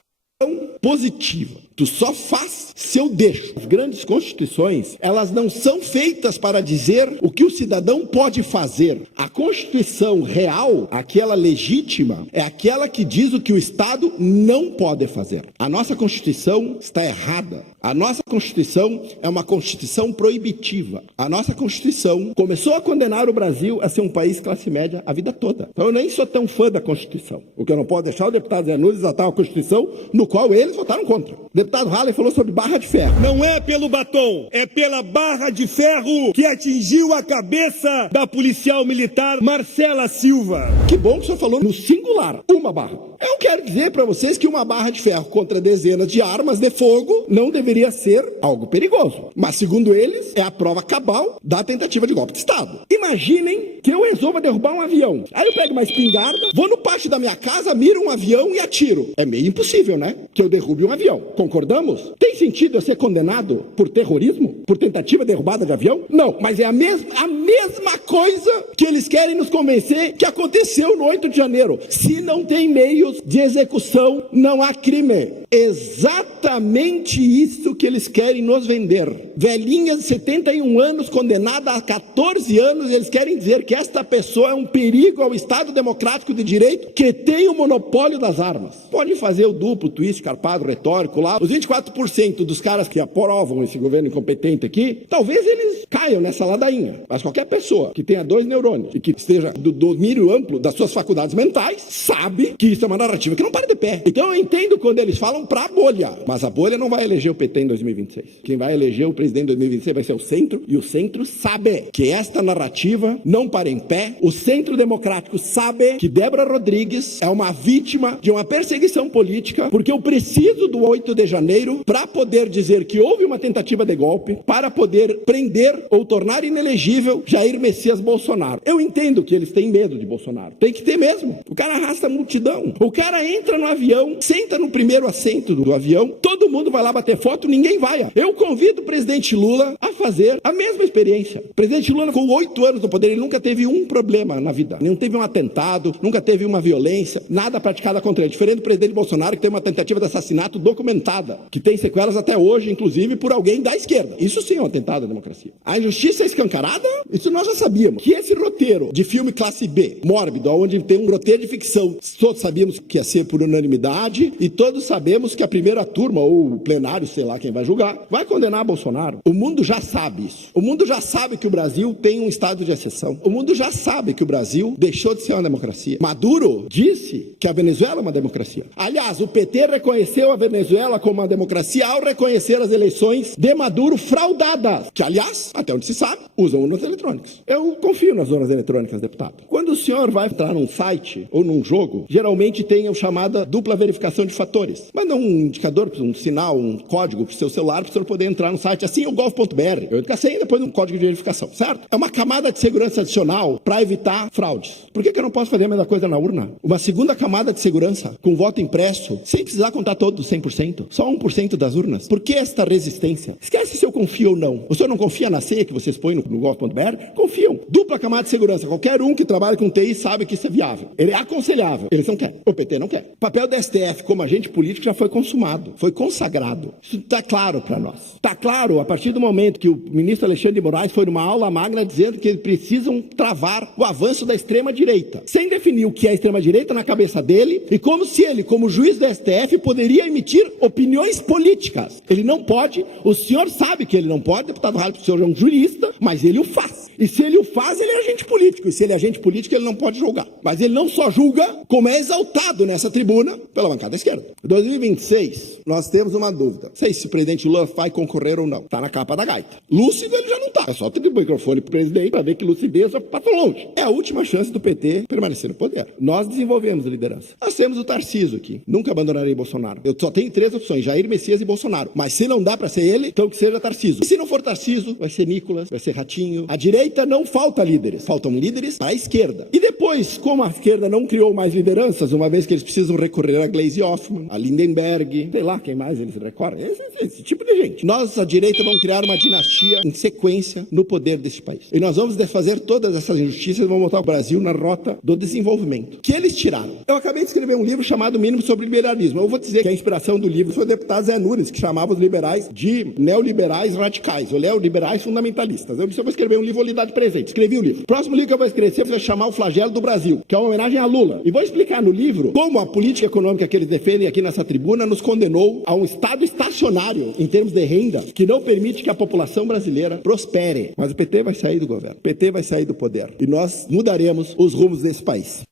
positiva. Tu só faz se eu deixo. As grandes constituições, elas não são feitas para dizer o que o cidadão pode fazer. A Constituição real, aquela legítima, é aquela que diz o que o Estado não pode fazer. A nossa Constituição está errada. A nossa Constituição é uma Constituição proibitiva. A nossa Constituição começou a condenar o Brasil a ser um país classe média a vida toda. Então eu nem sou tão fã da Constituição. O que eu não posso deixar o deputado Zé Nunes exaltar uma Constituição no qual eles votaram contra. O deputado Halley falou sobre barra de ferro. Não é pelo batom, é pela barra de ferro que atingiu a cabeça da policial militar Marcela Silva. Que bom que o senhor falou no singular, uma barra. Eu quero dizer para vocês que uma barra de ferro contra dezenas de armas de fogo não deveria ser algo perigoso. Mas, segundo eles, é a prova cabal da tentativa de golpe de Estado. Imaginem que eu resolva derrubar um avião. Aí eu pego uma espingarda, vou no pátio da minha casa, miro um avião e atiro. É meio impossível, né? Que eu derrube um avião. Concordamos? Tem sentido eu ser condenado por terrorismo? Por tentativa de derrubada de avião? Não, mas é a mesma coisa que eles querem nos convencer que aconteceu no 8 de janeiro. Se não tem meios de execução, não há crime. Exatamente isso que eles querem nos vender. Velhinha de 71 anos, condenada a 14 anos, eles querem dizer que esta pessoa é um perigo ao Estado Democrático de Direito que tem o monopólio das armas. Pode fazer o duplo, twist, carpado, retórico lá. Os 24% dos caras que aprovam esse governo incompetente aqui, talvez eles caiam nessa ladainha. Mas qualquer pessoa que tenha 2 neurônios e que esteja do domínio amplo das suas faculdades mentais, sabe que isso é uma narrativa que não para de pé. Então eu entendo quando eles falam pra bolha, mas a bolha não vai eleger o PT em 2026. Quem vai eleger o presidente em 2026 vai ser o centro, e o centro sabe que esta narrativa não para em pé. O centro democrático sabe que Débora Rodrigues é uma vítima de uma perseguição política, porque eu preciso do 8 de janeiro para poder dizer que houve uma tentativa de golpe, para poder prender ou tornar inelegível Jair Messias Bolsonaro. Eu entendo que eles têm medo de Bolsonaro. Tem que ter mesmo. O cara arrasta a multidão. O cara entra no avião, senta no primeiro assento do avião, todo mundo vai lá bater foto, ninguém vai. Eu convido o presidente Lula a fazer a mesma experiência. O presidente Lula, com 8 anos no poder, ele nunca teve um problema na vida. Não teve um atentado, nunca teve uma violência, nada praticada contra ele. Diferente do presidente Bolsonaro, que tem uma tentativa de assassinato documentada, que tem sequelas até hoje, inclusive, por alguém da esquerda. Isso sim é um atentado à democracia. A injustiça é escancarada? Isso nós já sabíamos. Que esse roteiro de filme classe B, mórbido, onde tem um roteiro de ficção, todos sabíamos que ia ser por unanimidade, e todos sabemos que a primeira turma, ou o plenário, sei lá quem vai julgar, vai condenar Bolsonaro. O mundo já sabe isso. O mundo já sabe que o Brasil tem um estado de exceção. O mundo já sabe que o Brasil deixou de ser uma democracia. Maduro disse que a Venezuela é uma democracia. Aliás, o PT reconheceu a Venezuela como uma democracia ao reconhecer as eleições de Maduro fraudadas, que, aliás, até onde se sabe, usam urnas eletrônicas. Eu confio nas urnas eletrônicas, deputado. Quando o senhor vai entrar num site ou num jogo, geralmente tem a chamada dupla verificação de fatores. Manda um indicador, um sinal, um código para o seu celular para o senhor poder entrar no site. Assim é o golf.br. Eu entro com a senha e depois um código de verificação, certo? É uma camada de segurança adicional para evitar fraudes. Por que eu não posso fazer a mesma coisa na urna? Uma segunda camada de segurança com voto impresso, sem precisar contar todos 100%, só 1% das urnas. Por que esta resistência? Esquece se eu confio ou não. O senhor não confia na senha que vocês põem no golf.br? Confiam. Dupla camada de segurança. Qualquer um que trabalha com TI sabe que isso é viável. Ele é aconselhável. Eles não querem. O PT não quer. O papel da STF como agente político já foi consumado. Foi consagrado. Isso está claro para nós. Está claro a partir do momento que o ministro Alexandre de Moraes foi numa aula magna dizendo que eles precisam travar o avanço da extrema-direita, sem definir o que é extrema-direita na cabeça dele, e como se ele, como juiz da STF, poderia emitir opiniões políticas. Ele não pode, o senhor sabe que ele não pode, deputado Halles, o senhor é um jurista, mas ele o faz. E se ele o faz, ele é agente político. E se ele é agente político, ele não pode julgar. Mas ele não só julga, como é exaltado nessa tribuna pela bancada esquerda. Em 2026, nós temos uma dúvida. Não sei se o presidente Lula vai concorrer ou não. Está na capa da gaita. Lúcido ele já não está. É só ter o microfone para o presidente para ver que lucidez passou longe. É a última chance do PT permanecer no poder. Nós desenvolvemos a liderança. Nós temos o Tarcísio aqui. Nunca abandonarei Bolsonaro. Eu só tenho 3 opções: Jair Messias e Bolsonaro. Mas se não dá para ser ele, então que seja Tarcísio. E se não for Tarcísio, vai ser Nicolas, vai ser Ratinho. A direita não falta líderes. Faltam líderes para a esquerda. E depois, como a esquerda não criou mais lideranças, uma vez que eles precisam recorrer a Gleisi Hoffmann, a Lindenberg, sei lá quem mais eles recorrem. Esse tipo de gente. Nós, a direita, vamos criar uma dinastia em sequência no poder deste país. E nós vamos desfazer todas essas injustiças e vamos botar o Brasil na rota do desenvolvimento. Que eles tiraram. Eu acabei de escrever um livro chamado Mínimo sobre Liberalismo. Eu vou dizer que a inspiração do livro foi o deputado Zé Nunes, que chamava os liberais de neoliberais radicais, ou neoliberais fundamentalistas. Eu vou escrever um livro, vou lhe dar de presente. Escrevi o livro. O próximo livro que eu vou escrever vai chamar O Flagelo do Brasil, que é uma homenagem a Lula. E vou explicar no livro como a política econômica que eles defendem aqui nessa tribuna nos condenou a um estado estacionário em termos de renda, que não permite que a população brasileira prospere. Mas o PT vai sair do governo. O PT vai sair do poder. E nós mudaremos os rumos desse país.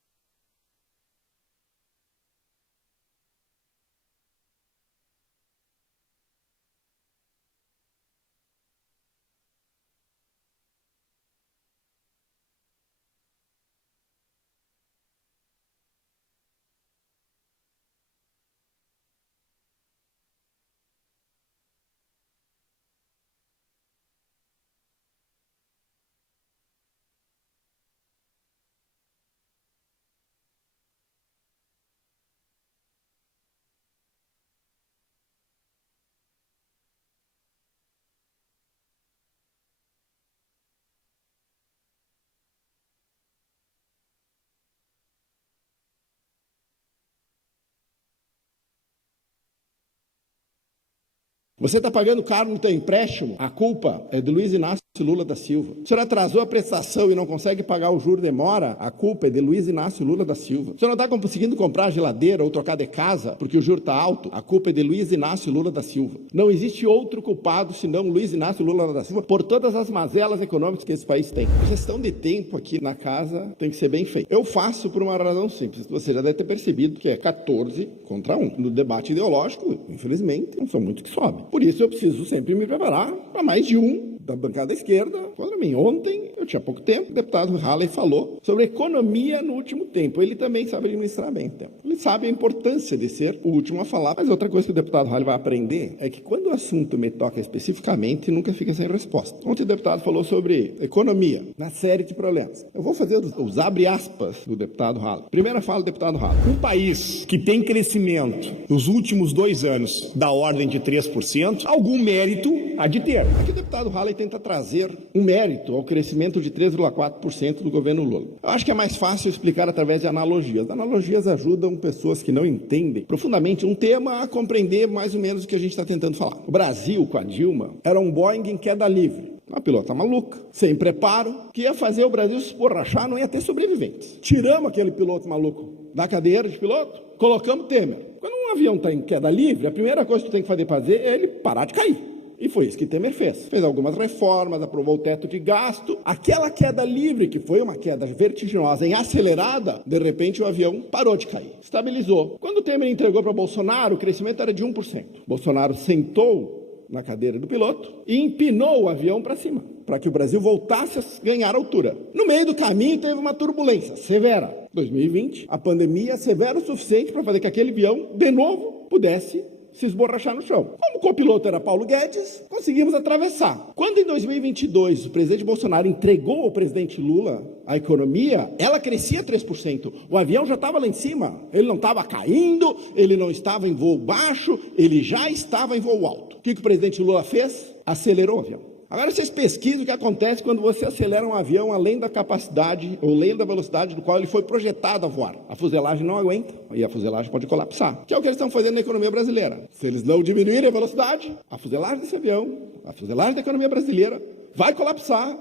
Você está pagando caro no teu empréstimo? A culpa é do Luiz Inácio Lula da Silva. O senhor atrasou a prestação e não consegue pagar o juro demora, a culpa é de Luiz Inácio Lula da Silva. O senhor não está conseguindo comprar geladeira ou trocar de casa porque o juro está alto, a culpa é de Luiz Inácio Lula da Silva. Não existe outro culpado senão Luiz Inácio Lula da Silva por todas as mazelas econômicas que esse país tem. A gestão de tempo aqui na casa tem que ser bem feita. Eu faço por uma razão simples. Você já deve ter percebido que é 14 contra 1. No debate ideológico, infelizmente, não são muitos que sobem. Por isso eu preciso sempre me preparar para mais de um da bancada esquerda contra mim. Ontem, eu tinha pouco tempo, o deputado Halley falou sobre economia no último tempo. Ele também sabe administrar bem o tempo. Ele sabe a importância de ser o último a falar. Mas outra coisa que o deputado Halley vai aprender é que quando o assunto me toca especificamente, nunca fica sem resposta. Ontem o deputado falou sobre economia, na série de problemas. Eu vou fazer os abre aspas do deputado Halley. Primeira fala do deputado Halley. Um país que tem crescimento nos últimos 2 anos da ordem de 3%, algum mérito há de ter. Aqui o deputado Halley tenta trazer um mérito ao crescimento de 3,4% do governo Lula. Eu acho que é mais fácil explicar através de analogias. Analogias ajudam pessoas que não entendem profundamente um tema a compreender mais ou menos o que a gente está tentando falar. O Brasil, com a Dilma, era um Boeing em queda livre. Uma pilota maluca, sem preparo, que ia fazer o Brasil se esborrachar, não ia ter sobreviventes. Tiramos aquele piloto maluco da cadeira de piloto, colocamos Temer. Quando um avião está em queda livre, a primeira coisa que tu tem que fazer é ele parar de cair. E foi isso que Temer fez. Fez algumas reformas, aprovou o teto de gasto. Aquela queda livre, que foi uma queda vertiginosa e acelerada, de repente o avião parou de cair. Estabilizou. Quando o Temer entregou para Bolsonaro, o crescimento era de 1%. Bolsonaro sentou na cadeira do piloto e empinou o avião para cima, para que o Brasil voltasse a ganhar altura. No meio do caminho teve uma turbulência severa. 2020, a pandemia severa o suficiente para fazer que aquele avião, de novo, pudesse se esborrachar no chão. Como o copiloto era Paulo Guedes, conseguimos atravessar. Quando em 2022 o presidente Bolsonaro entregou ao presidente Lula a economia, ela crescia 3%. O avião já estava lá em cima. Ele não estava caindo, ele não estava em voo baixo, ele já estava em voo alto. O que o presidente Lula fez? Acelerou o avião. Agora vocês pesquisem o que acontece quando você acelera um avião além da capacidade ou além da velocidade do qual ele foi projetado a voar. A fuselagem não aguenta e a fuselagem pode colapsar. Que é o que eles estão fazendo na economia brasileira. Se eles não diminuírem a velocidade, a fuselagem desse avião, a fuselagem da economia brasileira vai colapsar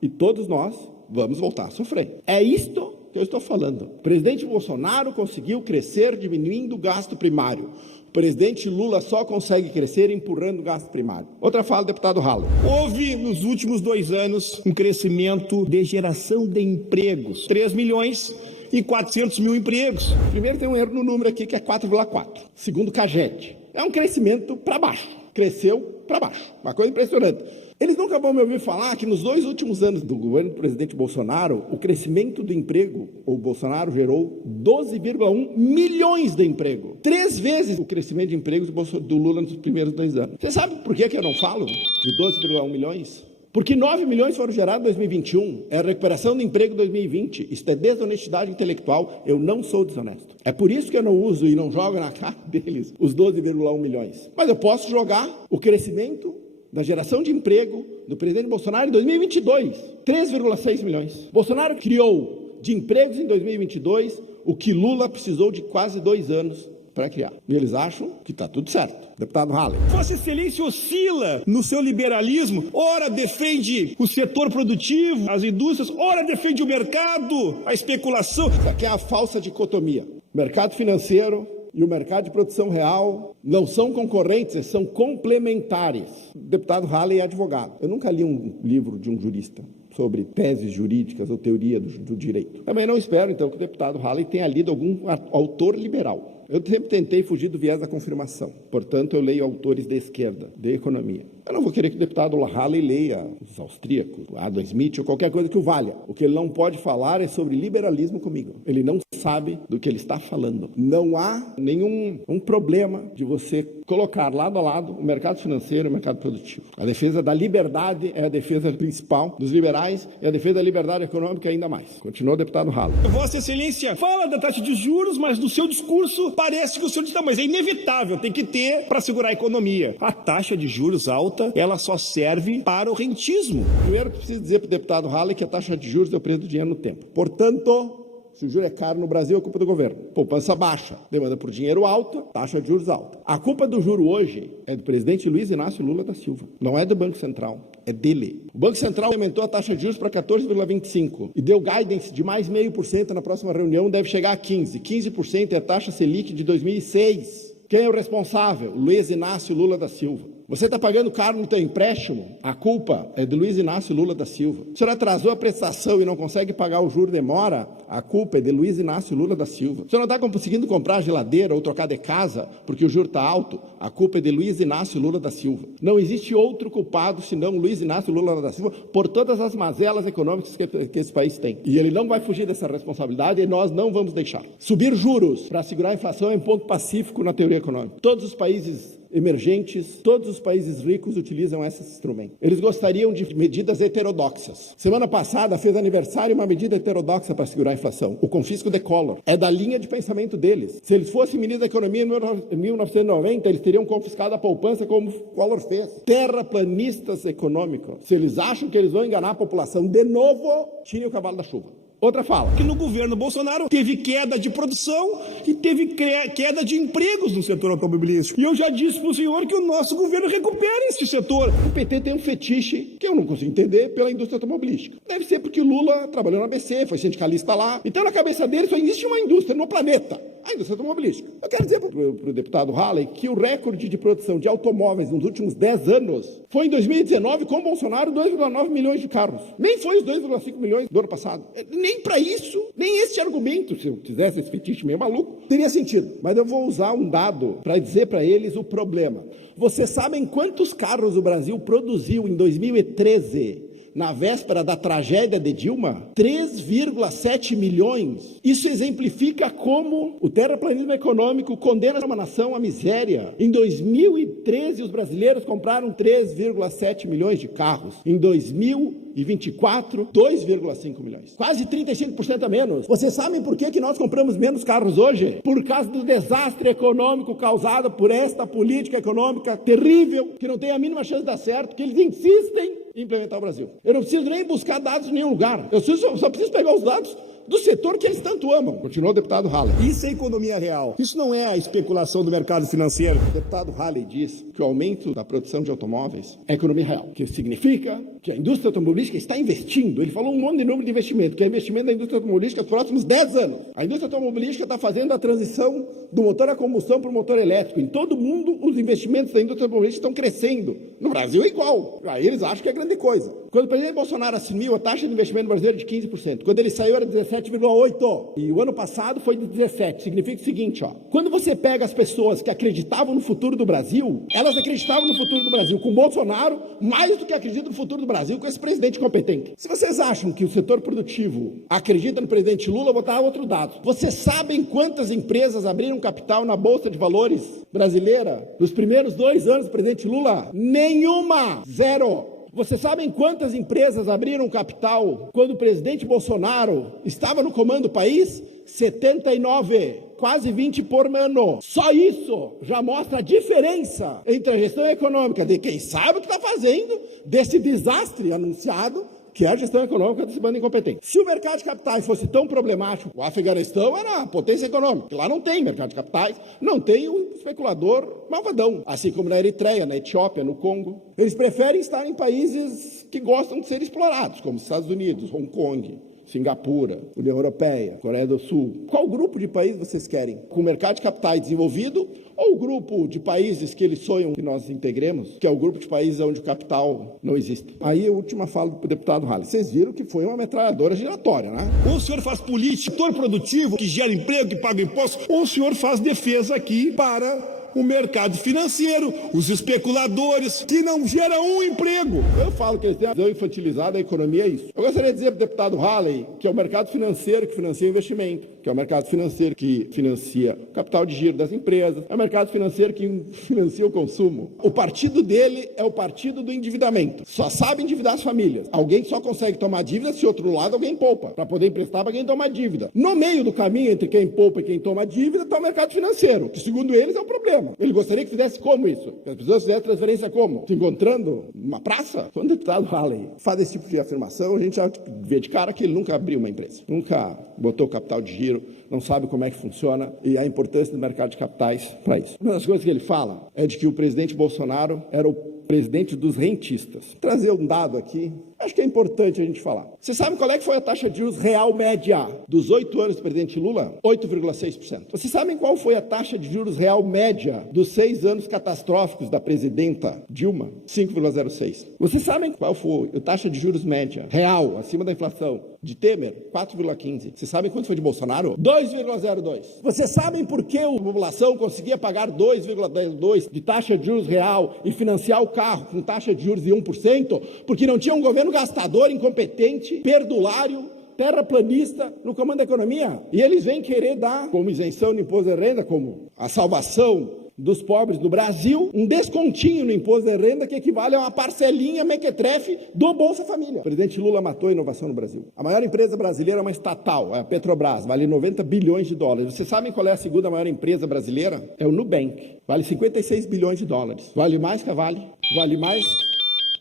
e todos nós vamos voltar a sofrer. É isto que eu estou falando. O presidente Bolsonaro conseguiu crescer diminuindo o gasto primário. O presidente Lula só consegue crescer empurrando o gasto primário. Outra fala, deputado Halley. Houve, nos últimos 2 anos, um crescimento de geração de empregos. 3.400.000 empregos. Primeiro tem um erro no número aqui, que é 4,4. Segundo o CAGED. É um crescimento para baixo. Cresceu para baixo. Uma coisa impressionante. Eles nunca vão me ouvir falar que nos 2 últimos anos do governo do presidente Bolsonaro, o crescimento do emprego, o Bolsonaro gerou 12,1 milhões de emprego. 3 vezes o crescimento de emprego do Lula nos primeiros 2 anos. Você sabe por que eu não falo de 12,1 milhões? Porque 9 milhões foram gerados em 2021. É a recuperação do emprego em 2020. Isso é desonestidade intelectual. Eu não sou desonesto. É por isso que eu não uso e não jogo na cara deles os 12,1 milhões. Mas eu posso jogar o crescimento da geração de emprego do presidente Bolsonaro em 2022, 3,6 milhões. Bolsonaro criou de empregos em 2022 o que Lula precisou de quase 2 anos para criar. E eles acham que está tudo certo. Deputado Halley. Vossa Excelência oscila no seu liberalismo. Ora defende o setor produtivo, as indústrias, ora defende o mercado, a especulação. Isso aqui é a falsa dicotomia. Mercado financeiro e o mercado de produção real não são concorrentes, eles são complementares. O deputado Halley é advogado. Eu nunca li um livro de um jurista sobre teses jurídicas ou teoria do direito. Também não espero, então, que o deputado Halley tenha lido algum autor liberal. Eu sempre tentei fugir do viés da confirmação. Portanto, eu leio autores de esquerda, de economia. Eu não vou querer que o deputado Halley leia os austríacos, Adam Smith ou qualquer coisa que o valha. O que ele não pode falar é sobre liberalismo comigo. Ele não sabe do que ele está falando. Não há nenhum problema de você colocar lado a lado o mercado financeiro e o mercado produtivo. A defesa da liberdade é a defesa principal dos liberais e a defesa da liberdade econômica ainda mais. Continua o deputado Halley. Vossa Excelência fala da taxa de juros, mas no seu discurso parece que o senhor diz, não, mas é inevitável, tem que ter para segurar a economia. A taxa de juros alta, ela só serve para o rentismo. Primeiro, preciso dizer para o deputado Halley que a taxa de juros é o preço do dinheiro no tempo. Portanto, Se o juro é caro no Brasil, é culpa do governo. Poupança baixa, demanda por dinheiro alta, taxa de juros alta. A culpa do juro hoje é do presidente Luiz Inácio Lula da Silva. Não é do Banco Central, é dele. O Banco Central aumentou a taxa de juros para 14,25% e deu guidance de mais 0,5% na próxima reunião, deve chegar a 15%. 15% é a taxa Selic de 2006. Quem é o responsável? Luiz Inácio Lula da Silva. Você está pagando caro no teu empréstimo? A culpa é de Luiz Inácio Lula da Silva. O senhor atrasou a prestação e não consegue pagar o juro demora? A culpa é de Luiz Inácio Lula da Silva. O senhor não está conseguindo comprar geladeira ou trocar de casa porque o juro está alto? A culpa é de Luiz Inácio Lula da Silva. Não existe outro culpado senão Luiz Inácio Lula da Silva por todas as mazelas econômicas que esse país tem. E ele não vai fugir dessa responsabilidade e nós não vamos deixar. Subir juros para segurar a inflação é um ponto pacífico na teoria econômica. Todos os países emergentes, todos os países ricos utilizam esse instrumento. Eles gostariam de medidas heterodoxas. Semana passada fez aniversário uma medida heterodoxa para segurar a inflação, o confisco de Collor. É da linha de pensamento deles. Se eles fossem ministros da Economia em 1990, eles teriam confiscado a poupança como Collor fez. Terraplanistas econômicos. Se eles acham que eles vão enganar a população de novo, tirem o cavalo da chuva. Outra fala. Que no governo Bolsonaro teve queda de produção e teve queda de empregos no setor automobilístico. E eu já disse para o senhor que o nosso governo recupera esse setor. O PT tem um fetiche que eu não consigo entender pela indústria automobilística. Deve ser porque o Lula trabalhou na ABC, foi sindicalista lá. Então na cabeça dele só existe uma indústria no planeta. A indústria automobilística. Eu quero dizer para o deputado Halley que o recorde de produção de automóveis nos últimos 10 anos foi em 2019, com Bolsonaro, 2,9 milhões de carros. Nem foi os 2,5 milhões do ano passado. Nem para isso, nem esse argumento, se eu fizesse esse fetiche meio maluco, teria sentido. Mas eu vou usar um dado para dizer para eles o problema. Vocês sabem quantos carros o Brasil produziu em 2013? Na véspera da tragédia de Dilma, 3,7 milhões. Isso exemplifica como o terraplanismo econômico condena uma nação à miséria. Em 2013, os brasileiros compraram 3,7 milhões de carros. Em 2024, 2,5 milhões. Quase 35% a menos. Vocês sabem por que nós compramos menos carros hoje? Por causa do desastre econômico causado por esta política econômica terrível, que não tem a mínima chance de dar certo, que eles insistem em implementar o Brasil. Eu não preciso nem buscar dados em nenhum lugar. Eu só preciso pegar os dados do setor que eles tanto amam. Continuou o deputado Halley. Isso é economia real. Isso não é a especulação do mercado financeiro. O deputado Halley diz que o aumento da produção de automóveis é economia real, que significa que a indústria automobilística está investindo. Ele falou um monte de número de investimento, que é investimento da indústria automobilística nos próximos 10 anos. A indústria automobilística está fazendo a transição do motor a combustão para o motor elétrico. Em todo mundo, os investimentos da indústria automobilística estão crescendo. No Brasil é igual. Aí eles acham que é grande coisa. Quando o presidente Bolsonaro assumiu, a taxa de investimento brasileiro era de 15%. Quando ele saiu, era 17,8%. E o ano passado foi de 17%. Significa o seguinte, quando você pega as pessoas que acreditavam no futuro do Brasil, elas acreditavam no futuro do Brasil com Bolsonaro mais do que acreditam no futuro do Brasil com esse presidente competente. Se vocês acham que o setor produtivo acredita no presidente Lula, eu vou dar outro dado. Vocês sabem quantas empresas abriram capital na Bolsa de Valores brasileira nos primeiros 2 anos do presidente Lula? Nenhuma! Zero! Vocês sabem quantas empresas abriram capital quando o presidente Bolsonaro estava no comando do país? 79, quase 20 por ano. Só isso já mostra a diferença entre a gestão econômica de quem sabe o que está fazendo, desse desastre anunciado, que é a gestão econômica desse bando incompetente. Se o mercado de capitais fosse tão problemático, o Afeganistão era a potência econômica, porque lá não tem mercado de capitais, não tem o especulador malvadão, assim como na Eritreia, na Etiópia, no Congo. Eles preferem estar em países que gostam de ser explorados, como os Estados Unidos, Hong Kong, Singapura, União Europeia, Coreia do Sul. Qual grupo de país vocês querem? Com o mercado de capitais desenvolvido ou o grupo de países que eles sonham que nós integremos, que é o grupo de países onde o capital não existe? Aí a última fala do deputado Halley. Vocês viram que foi uma metralhadora giratória, né? Ou o senhor faz política, setor produtivo, que gera emprego, que paga impostos, ou o senhor faz defesa aqui para o mercado financeiro, os especuladores, que não geram um emprego. Eu falo que eles têm a visão infantilizada, a economia é isso. Eu gostaria de dizer para o deputado Halley que é o mercado financeiro que financia investimento. que é o mercado financeiro que financia o capital de giro das empresas, é o mercado financeiro que financia o consumo. O partido dele é o partido do endividamento. Só sabe endividar as famílias. Alguém só consegue tomar dívida se outro lado alguém poupa, para poder emprestar para quem toma dívida. No meio do caminho entre quem poupa e quem toma dívida está o mercado financeiro, que segundo eles é um problema. Ele gostaria que fizesse como isso? Que as pessoas fizessem transferência como? Se encontrando numa praça? Quando o deputado Halley faz esse tipo de afirmação, a gente já vê de cara que ele nunca abriu uma empresa, nunca botou capital de giro, não sabe como é que funciona e a importância do mercado de capitais para isso. Uma das coisas que ele fala é de que o presidente Bolsonaro era o presidente dos rentistas. Vou trazer um dado aqui, acho que é importante a gente falar. Você sabe qual é que foi a taxa de juros real média dos 8 anos do presidente Lula? 8,6%. Vocês sabem qual foi a taxa de juros real média dos 6 anos catastróficos da presidenta Dilma? 5,06%. Vocês sabem qual foi a taxa de juros média real, acima da inflação, de Temer? 4,15%. Vocês sabem quanto foi de Bolsonaro? 2,02%. Vocês sabem por que a população conseguia pagar 2,2% de taxa de juros real e financiar o carro com taxa de juros de 1%? Porque não tinha um governo gastador, incompetente, perdulário, terraplanista no comando da economia. E eles vêm querer dar como isenção no imposto de renda, como a salvação dos pobres do Brasil, um descontinho no imposto de renda que equivale a uma parcelinha mequetrefe do Bolsa Família. O presidente Lula matou a inovação no Brasil. A maior empresa brasileira é uma estatal, é a Petrobras, vale 90 bilhões de dólares. Vocês sabem qual é a segunda maior empresa brasileira? É o Nubank, vale 56 bilhões de dólares. Vale mais que a Vale, vale mais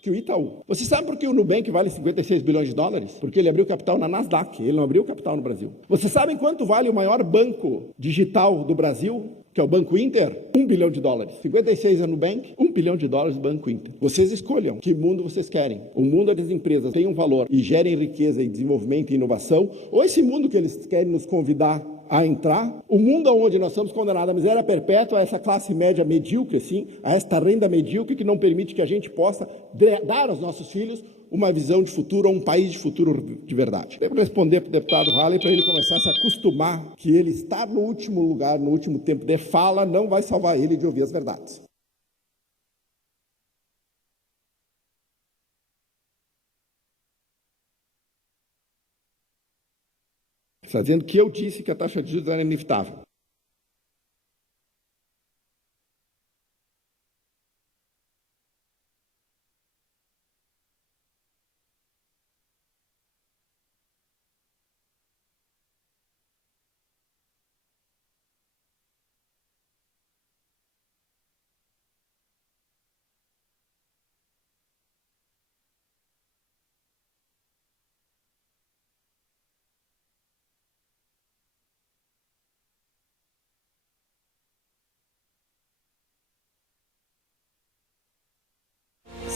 que o Itaú. Você sabe por que o Nubank vale 56 bilhões de dólares? Porque ele abriu capital na Nasdaq, ele não abriu capital no Brasil. Você sabe quanto vale o maior banco digital do Brasil? Que é o Banco Inter, 1 bilhão de dólares. 56 é Nubank, 1 bilhão de dólares do Banco Inter. Vocês escolham que mundo vocês querem. O mundo onde as empresas têm um valor e gerem riqueza e desenvolvimento e inovação, ou esse mundo que eles querem nos convidar a entrar, o mundo onde nós somos condenados à miséria perpétua, a essa classe média medíocre, assim, a esta renda medíocre que não permite que a gente possa dar aos nossos filhos uma visão de futuro, ou um país de futuro de verdade. Devo responder para o deputado Halley para ele começar a se acostumar que ele estar no último lugar, no último tempo de fala, não vai salvar ele de ouvir as verdades. Está dizendo que eu disse que a taxa de juros era inevitável.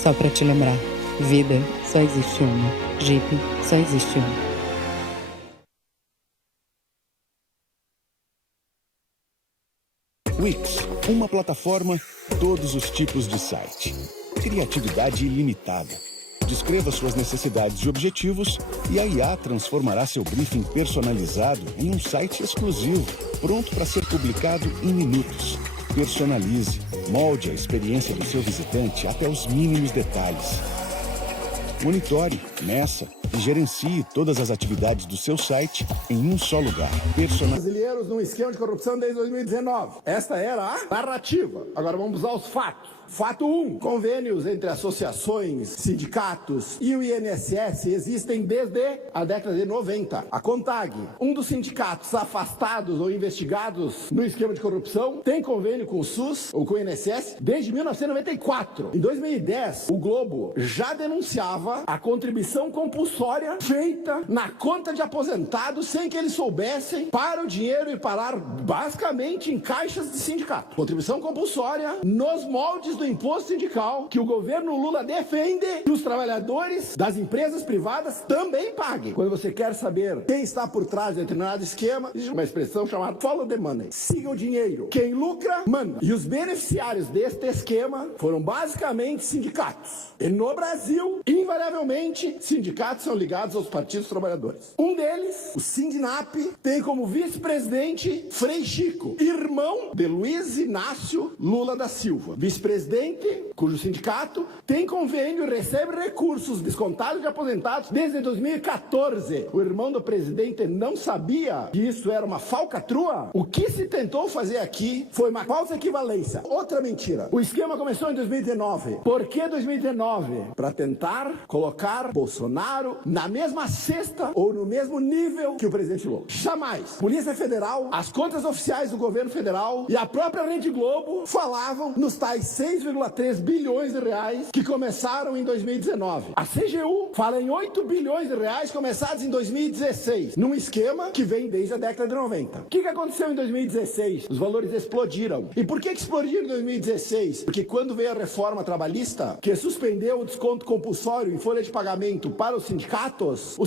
Só pra te lembrar, vida só existe uma, Jeep só existe um. Wix, uma plataforma, todos os tipos de site. Criatividade ilimitada. Descreva suas necessidades e objetivos e a IA transformará seu briefing personalizado em um site exclusivo, pronto para ser publicado em minutos. Personalize, molde a experiência do seu visitante até os mínimos detalhes. Monitore, meça e gerencie todas as atividades do seu site em um só lugar. Brasileiros num esquema de corrupção desde 2019. Esta era a narrativa. Agora vamos usar os fatos. Fato 1. Convênios entre associações, sindicatos e o INSS existem desde a década de 90. A CONTAG, um dos sindicatos afastados ou investigados no esquema de corrupção, tem convênio com o SUS ou com o INSS desde 1994. Em 2010, o Globo já denunciava a contribuição compulsória feita na conta de aposentados sem que eles soubessem para o dinheiro ir parar basicamente em caixas de sindicato. Contribuição compulsória nos moldes do imposto sindical que o governo Lula defende que os trabalhadores das empresas privadas também paguem. Quando você quer saber quem está por trás de determinado esquema, existe uma expressão chamada follow the money. Siga o dinheiro. Quem lucra, manda. E os beneficiários deste esquema foram basicamente sindicatos. E no Brasil, invariavelmente, sindicatos são ligados aos partidos trabalhadores. Um deles, o Sindinap, tem como vice-presidente Frei Chico, irmão de Luiz Inácio Lula da Silva, vice-presidente presidente, cujo sindicato tem convênio e recebe recursos descontados de aposentados desde 2014. O irmão do presidente não sabia que isso era uma falcatrua? O que se tentou fazer aqui foi uma falsa equivalência. Outra mentira. O esquema começou em 2019. Por que 2019? Para tentar colocar Bolsonaro na mesma cesta ou no mesmo nível que o presidente Lula. Jamais. Polícia Federal, as contas oficiais do governo federal e a própria Rede Globo falavam nos tais 6,3 bilhões de reais que começaram em 2019. A CGU fala em 8 bilhões de reais começados em 2016, num esquema que vem desde a década de 90. O que aconteceu em 2016? Os valores explodiram. E por que explodiram em 2016? Porque quando veio a reforma trabalhista, que suspendeu o desconto compulsório em folha de pagamento para os sindicatos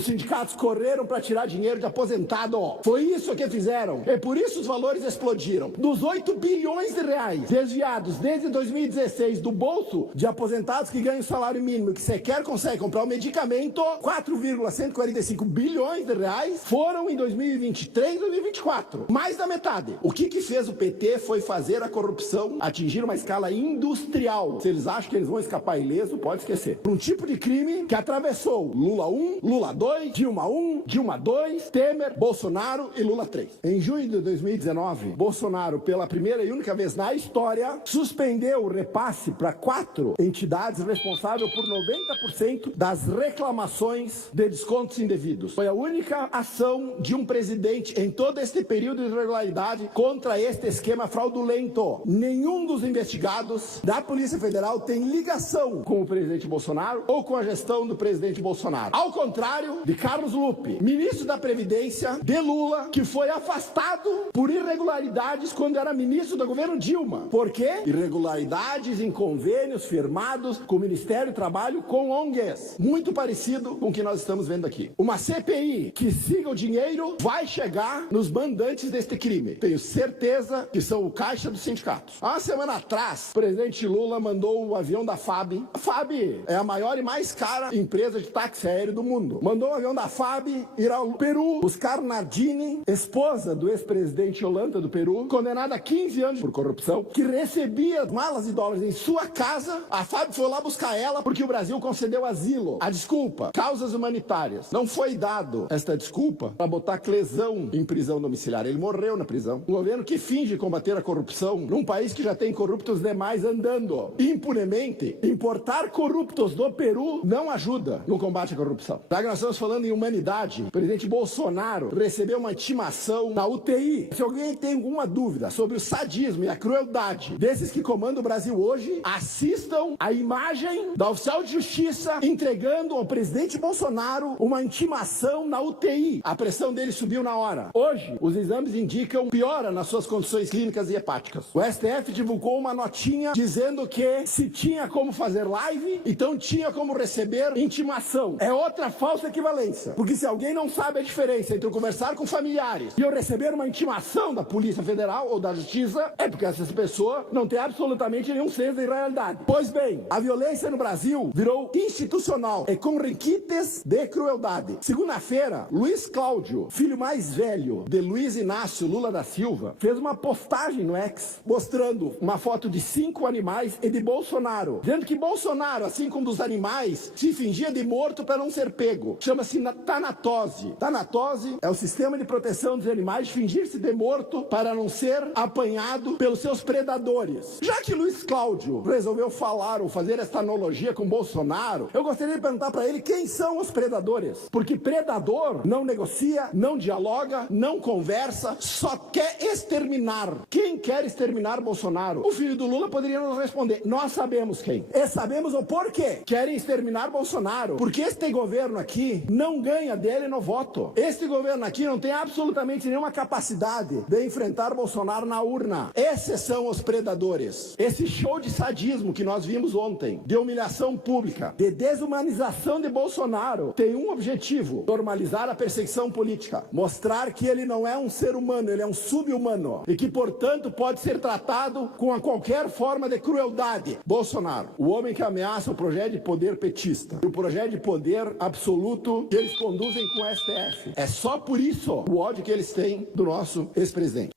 correram para tirar dinheiro de aposentado. Foi isso que fizeram. É por isso os valores explodiram. Dos 8 bilhões de reais desviados desde 2016 do bolso de aposentados que ganham salário mínimo, que sequer conseguem comprar um medicamento, 4,145 bilhões de reais foram em 2023 e 2024. Mais da metade. O que fez o PT foi fazer a corrupção atingir uma escala industrial. Se eles acham que eles vão escapar ileso, pode esquecer. Por um tipo de crime que atravessou Lula 1, Lula 2, Dilma 1, Dilma 2, Temer, Bolsonaro e Lula 3. Em junho de 2019, Bolsonaro, pela primeira e única vez na história, suspendeu o repasse para 4 entidades responsáveis por 90% das reclamações de descontos indevidos. Foi a única ação de um presidente em todo este período de irregularidade contra este esquema fraudulento. Nenhum dos investigados da Polícia Federal tem ligação com o presidente Bolsonaro ou com a gestão do presidente Bolsonaro. Ao contrário de Carlos Lupe, ministro da Previdência de Lula, que foi afastado por irregularidades quando era ministro do governo Dilma. Por quê? Irregularidades em convênios firmados com o Ministério do Trabalho com ONGs. Muito parecido com o que nós estamos vendo aqui. Uma CPI que siga o dinheiro vai chegar nos mandantes deste crime. Tenho certeza que são o caixa dos sindicatos. Há uma semana atrás, o presidente Lula mandou o avião da FAB. A FAB é a maior e mais cara empresa de táxi aéreo do mundo. Mandou o avião da FAB ir ao Peru buscar Nardini, esposa do ex-presidente Holanda do Peru, condenada a 15 anos por corrupção, que recebia malas de dólares em sua casa. A FAB foi lá buscar ela porque o Brasil concedeu asilo. A desculpa, causas humanitárias. Não foi dado esta desculpa para botar Clesão em prisão domiciliar. Ele morreu na prisão. Um governo que finge combater a corrupção num país que já tem corruptos demais andando impunemente. Importar corruptos do Peru não ajuda no combate à corrupção. Já que nós estamos falando em humanidade, o presidente Bolsonaro recebeu uma intimação na UTI. Se alguém tem alguma dúvida sobre o sadismo e a crueldade desses que comandam o Brasil hoje, assistam a imagem da oficial de justiça entregando ao presidente Bolsonaro uma intimação na UTI. A pressão dele subiu na hora. Hoje, os exames indicam piora nas suas condições clínicas e hepáticas. O STF divulgou uma notinha dizendo que se tinha como fazer live, então tinha como receber intimação. É outra falsa equivalência. Porque se alguém não sabe a diferença entre eu conversar com familiares e eu receber uma intimação da Polícia Federal ou da Justiça, é porque essa pessoa não tem absolutamente nenhum senso de realidade. Pois bem, a violência no Brasil virou institucional e com requintes de crueldade. Segunda-feira, Luiz Cláudio, filho mais velho de Luiz Inácio Lula da Silva, fez uma postagem no X mostrando uma foto de 5 animais e de Bolsonaro, dizendo que Bolsonaro, assim como dos animais, se fingia de morto para não ser pego. Chama-se tanatose. Tanatose é o sistema de proteção dos animais de fingir-se de morto para não ser apanhado pelos seus predadores. Já que Luiz Cláudio resolveu falar ou fazer esta analogia com Bolsonaro, eu gostaria de perguntar para ele quem são os predadores. Porque predador não negocia, não dialoga, não conversa, só quer exterminar. Quem quer exterminar Bolsonaro? O filho do Lula poderia nos responder. Nós sabemos quem. E sabemos o porquê. Querem exterminar Bolsonaro. Porque este governo aqui não ganha dele no voto. Este governo aqui não tem absolutamente nenhuma capacidade de enfrentar Bolsonaro na urna. Esses são os predadores. Esse show de sadismo que nós vimos ontem, de humilhação pública, de desumanização de Bolsonaro, tem um objetivo: normalizar a perseguição política. Mostrar que ele não é um ser humano, ele é um sub-humano. E que, portanto, pode ser tratado com qualquer forma de crueldade. Bolsonaro, o homem que ameaça o projeto de poder petista, e o projeto de poder absoluto que eles conduzem com o STF. É só por isso o ódio que eles têm do nosso ex-presidente.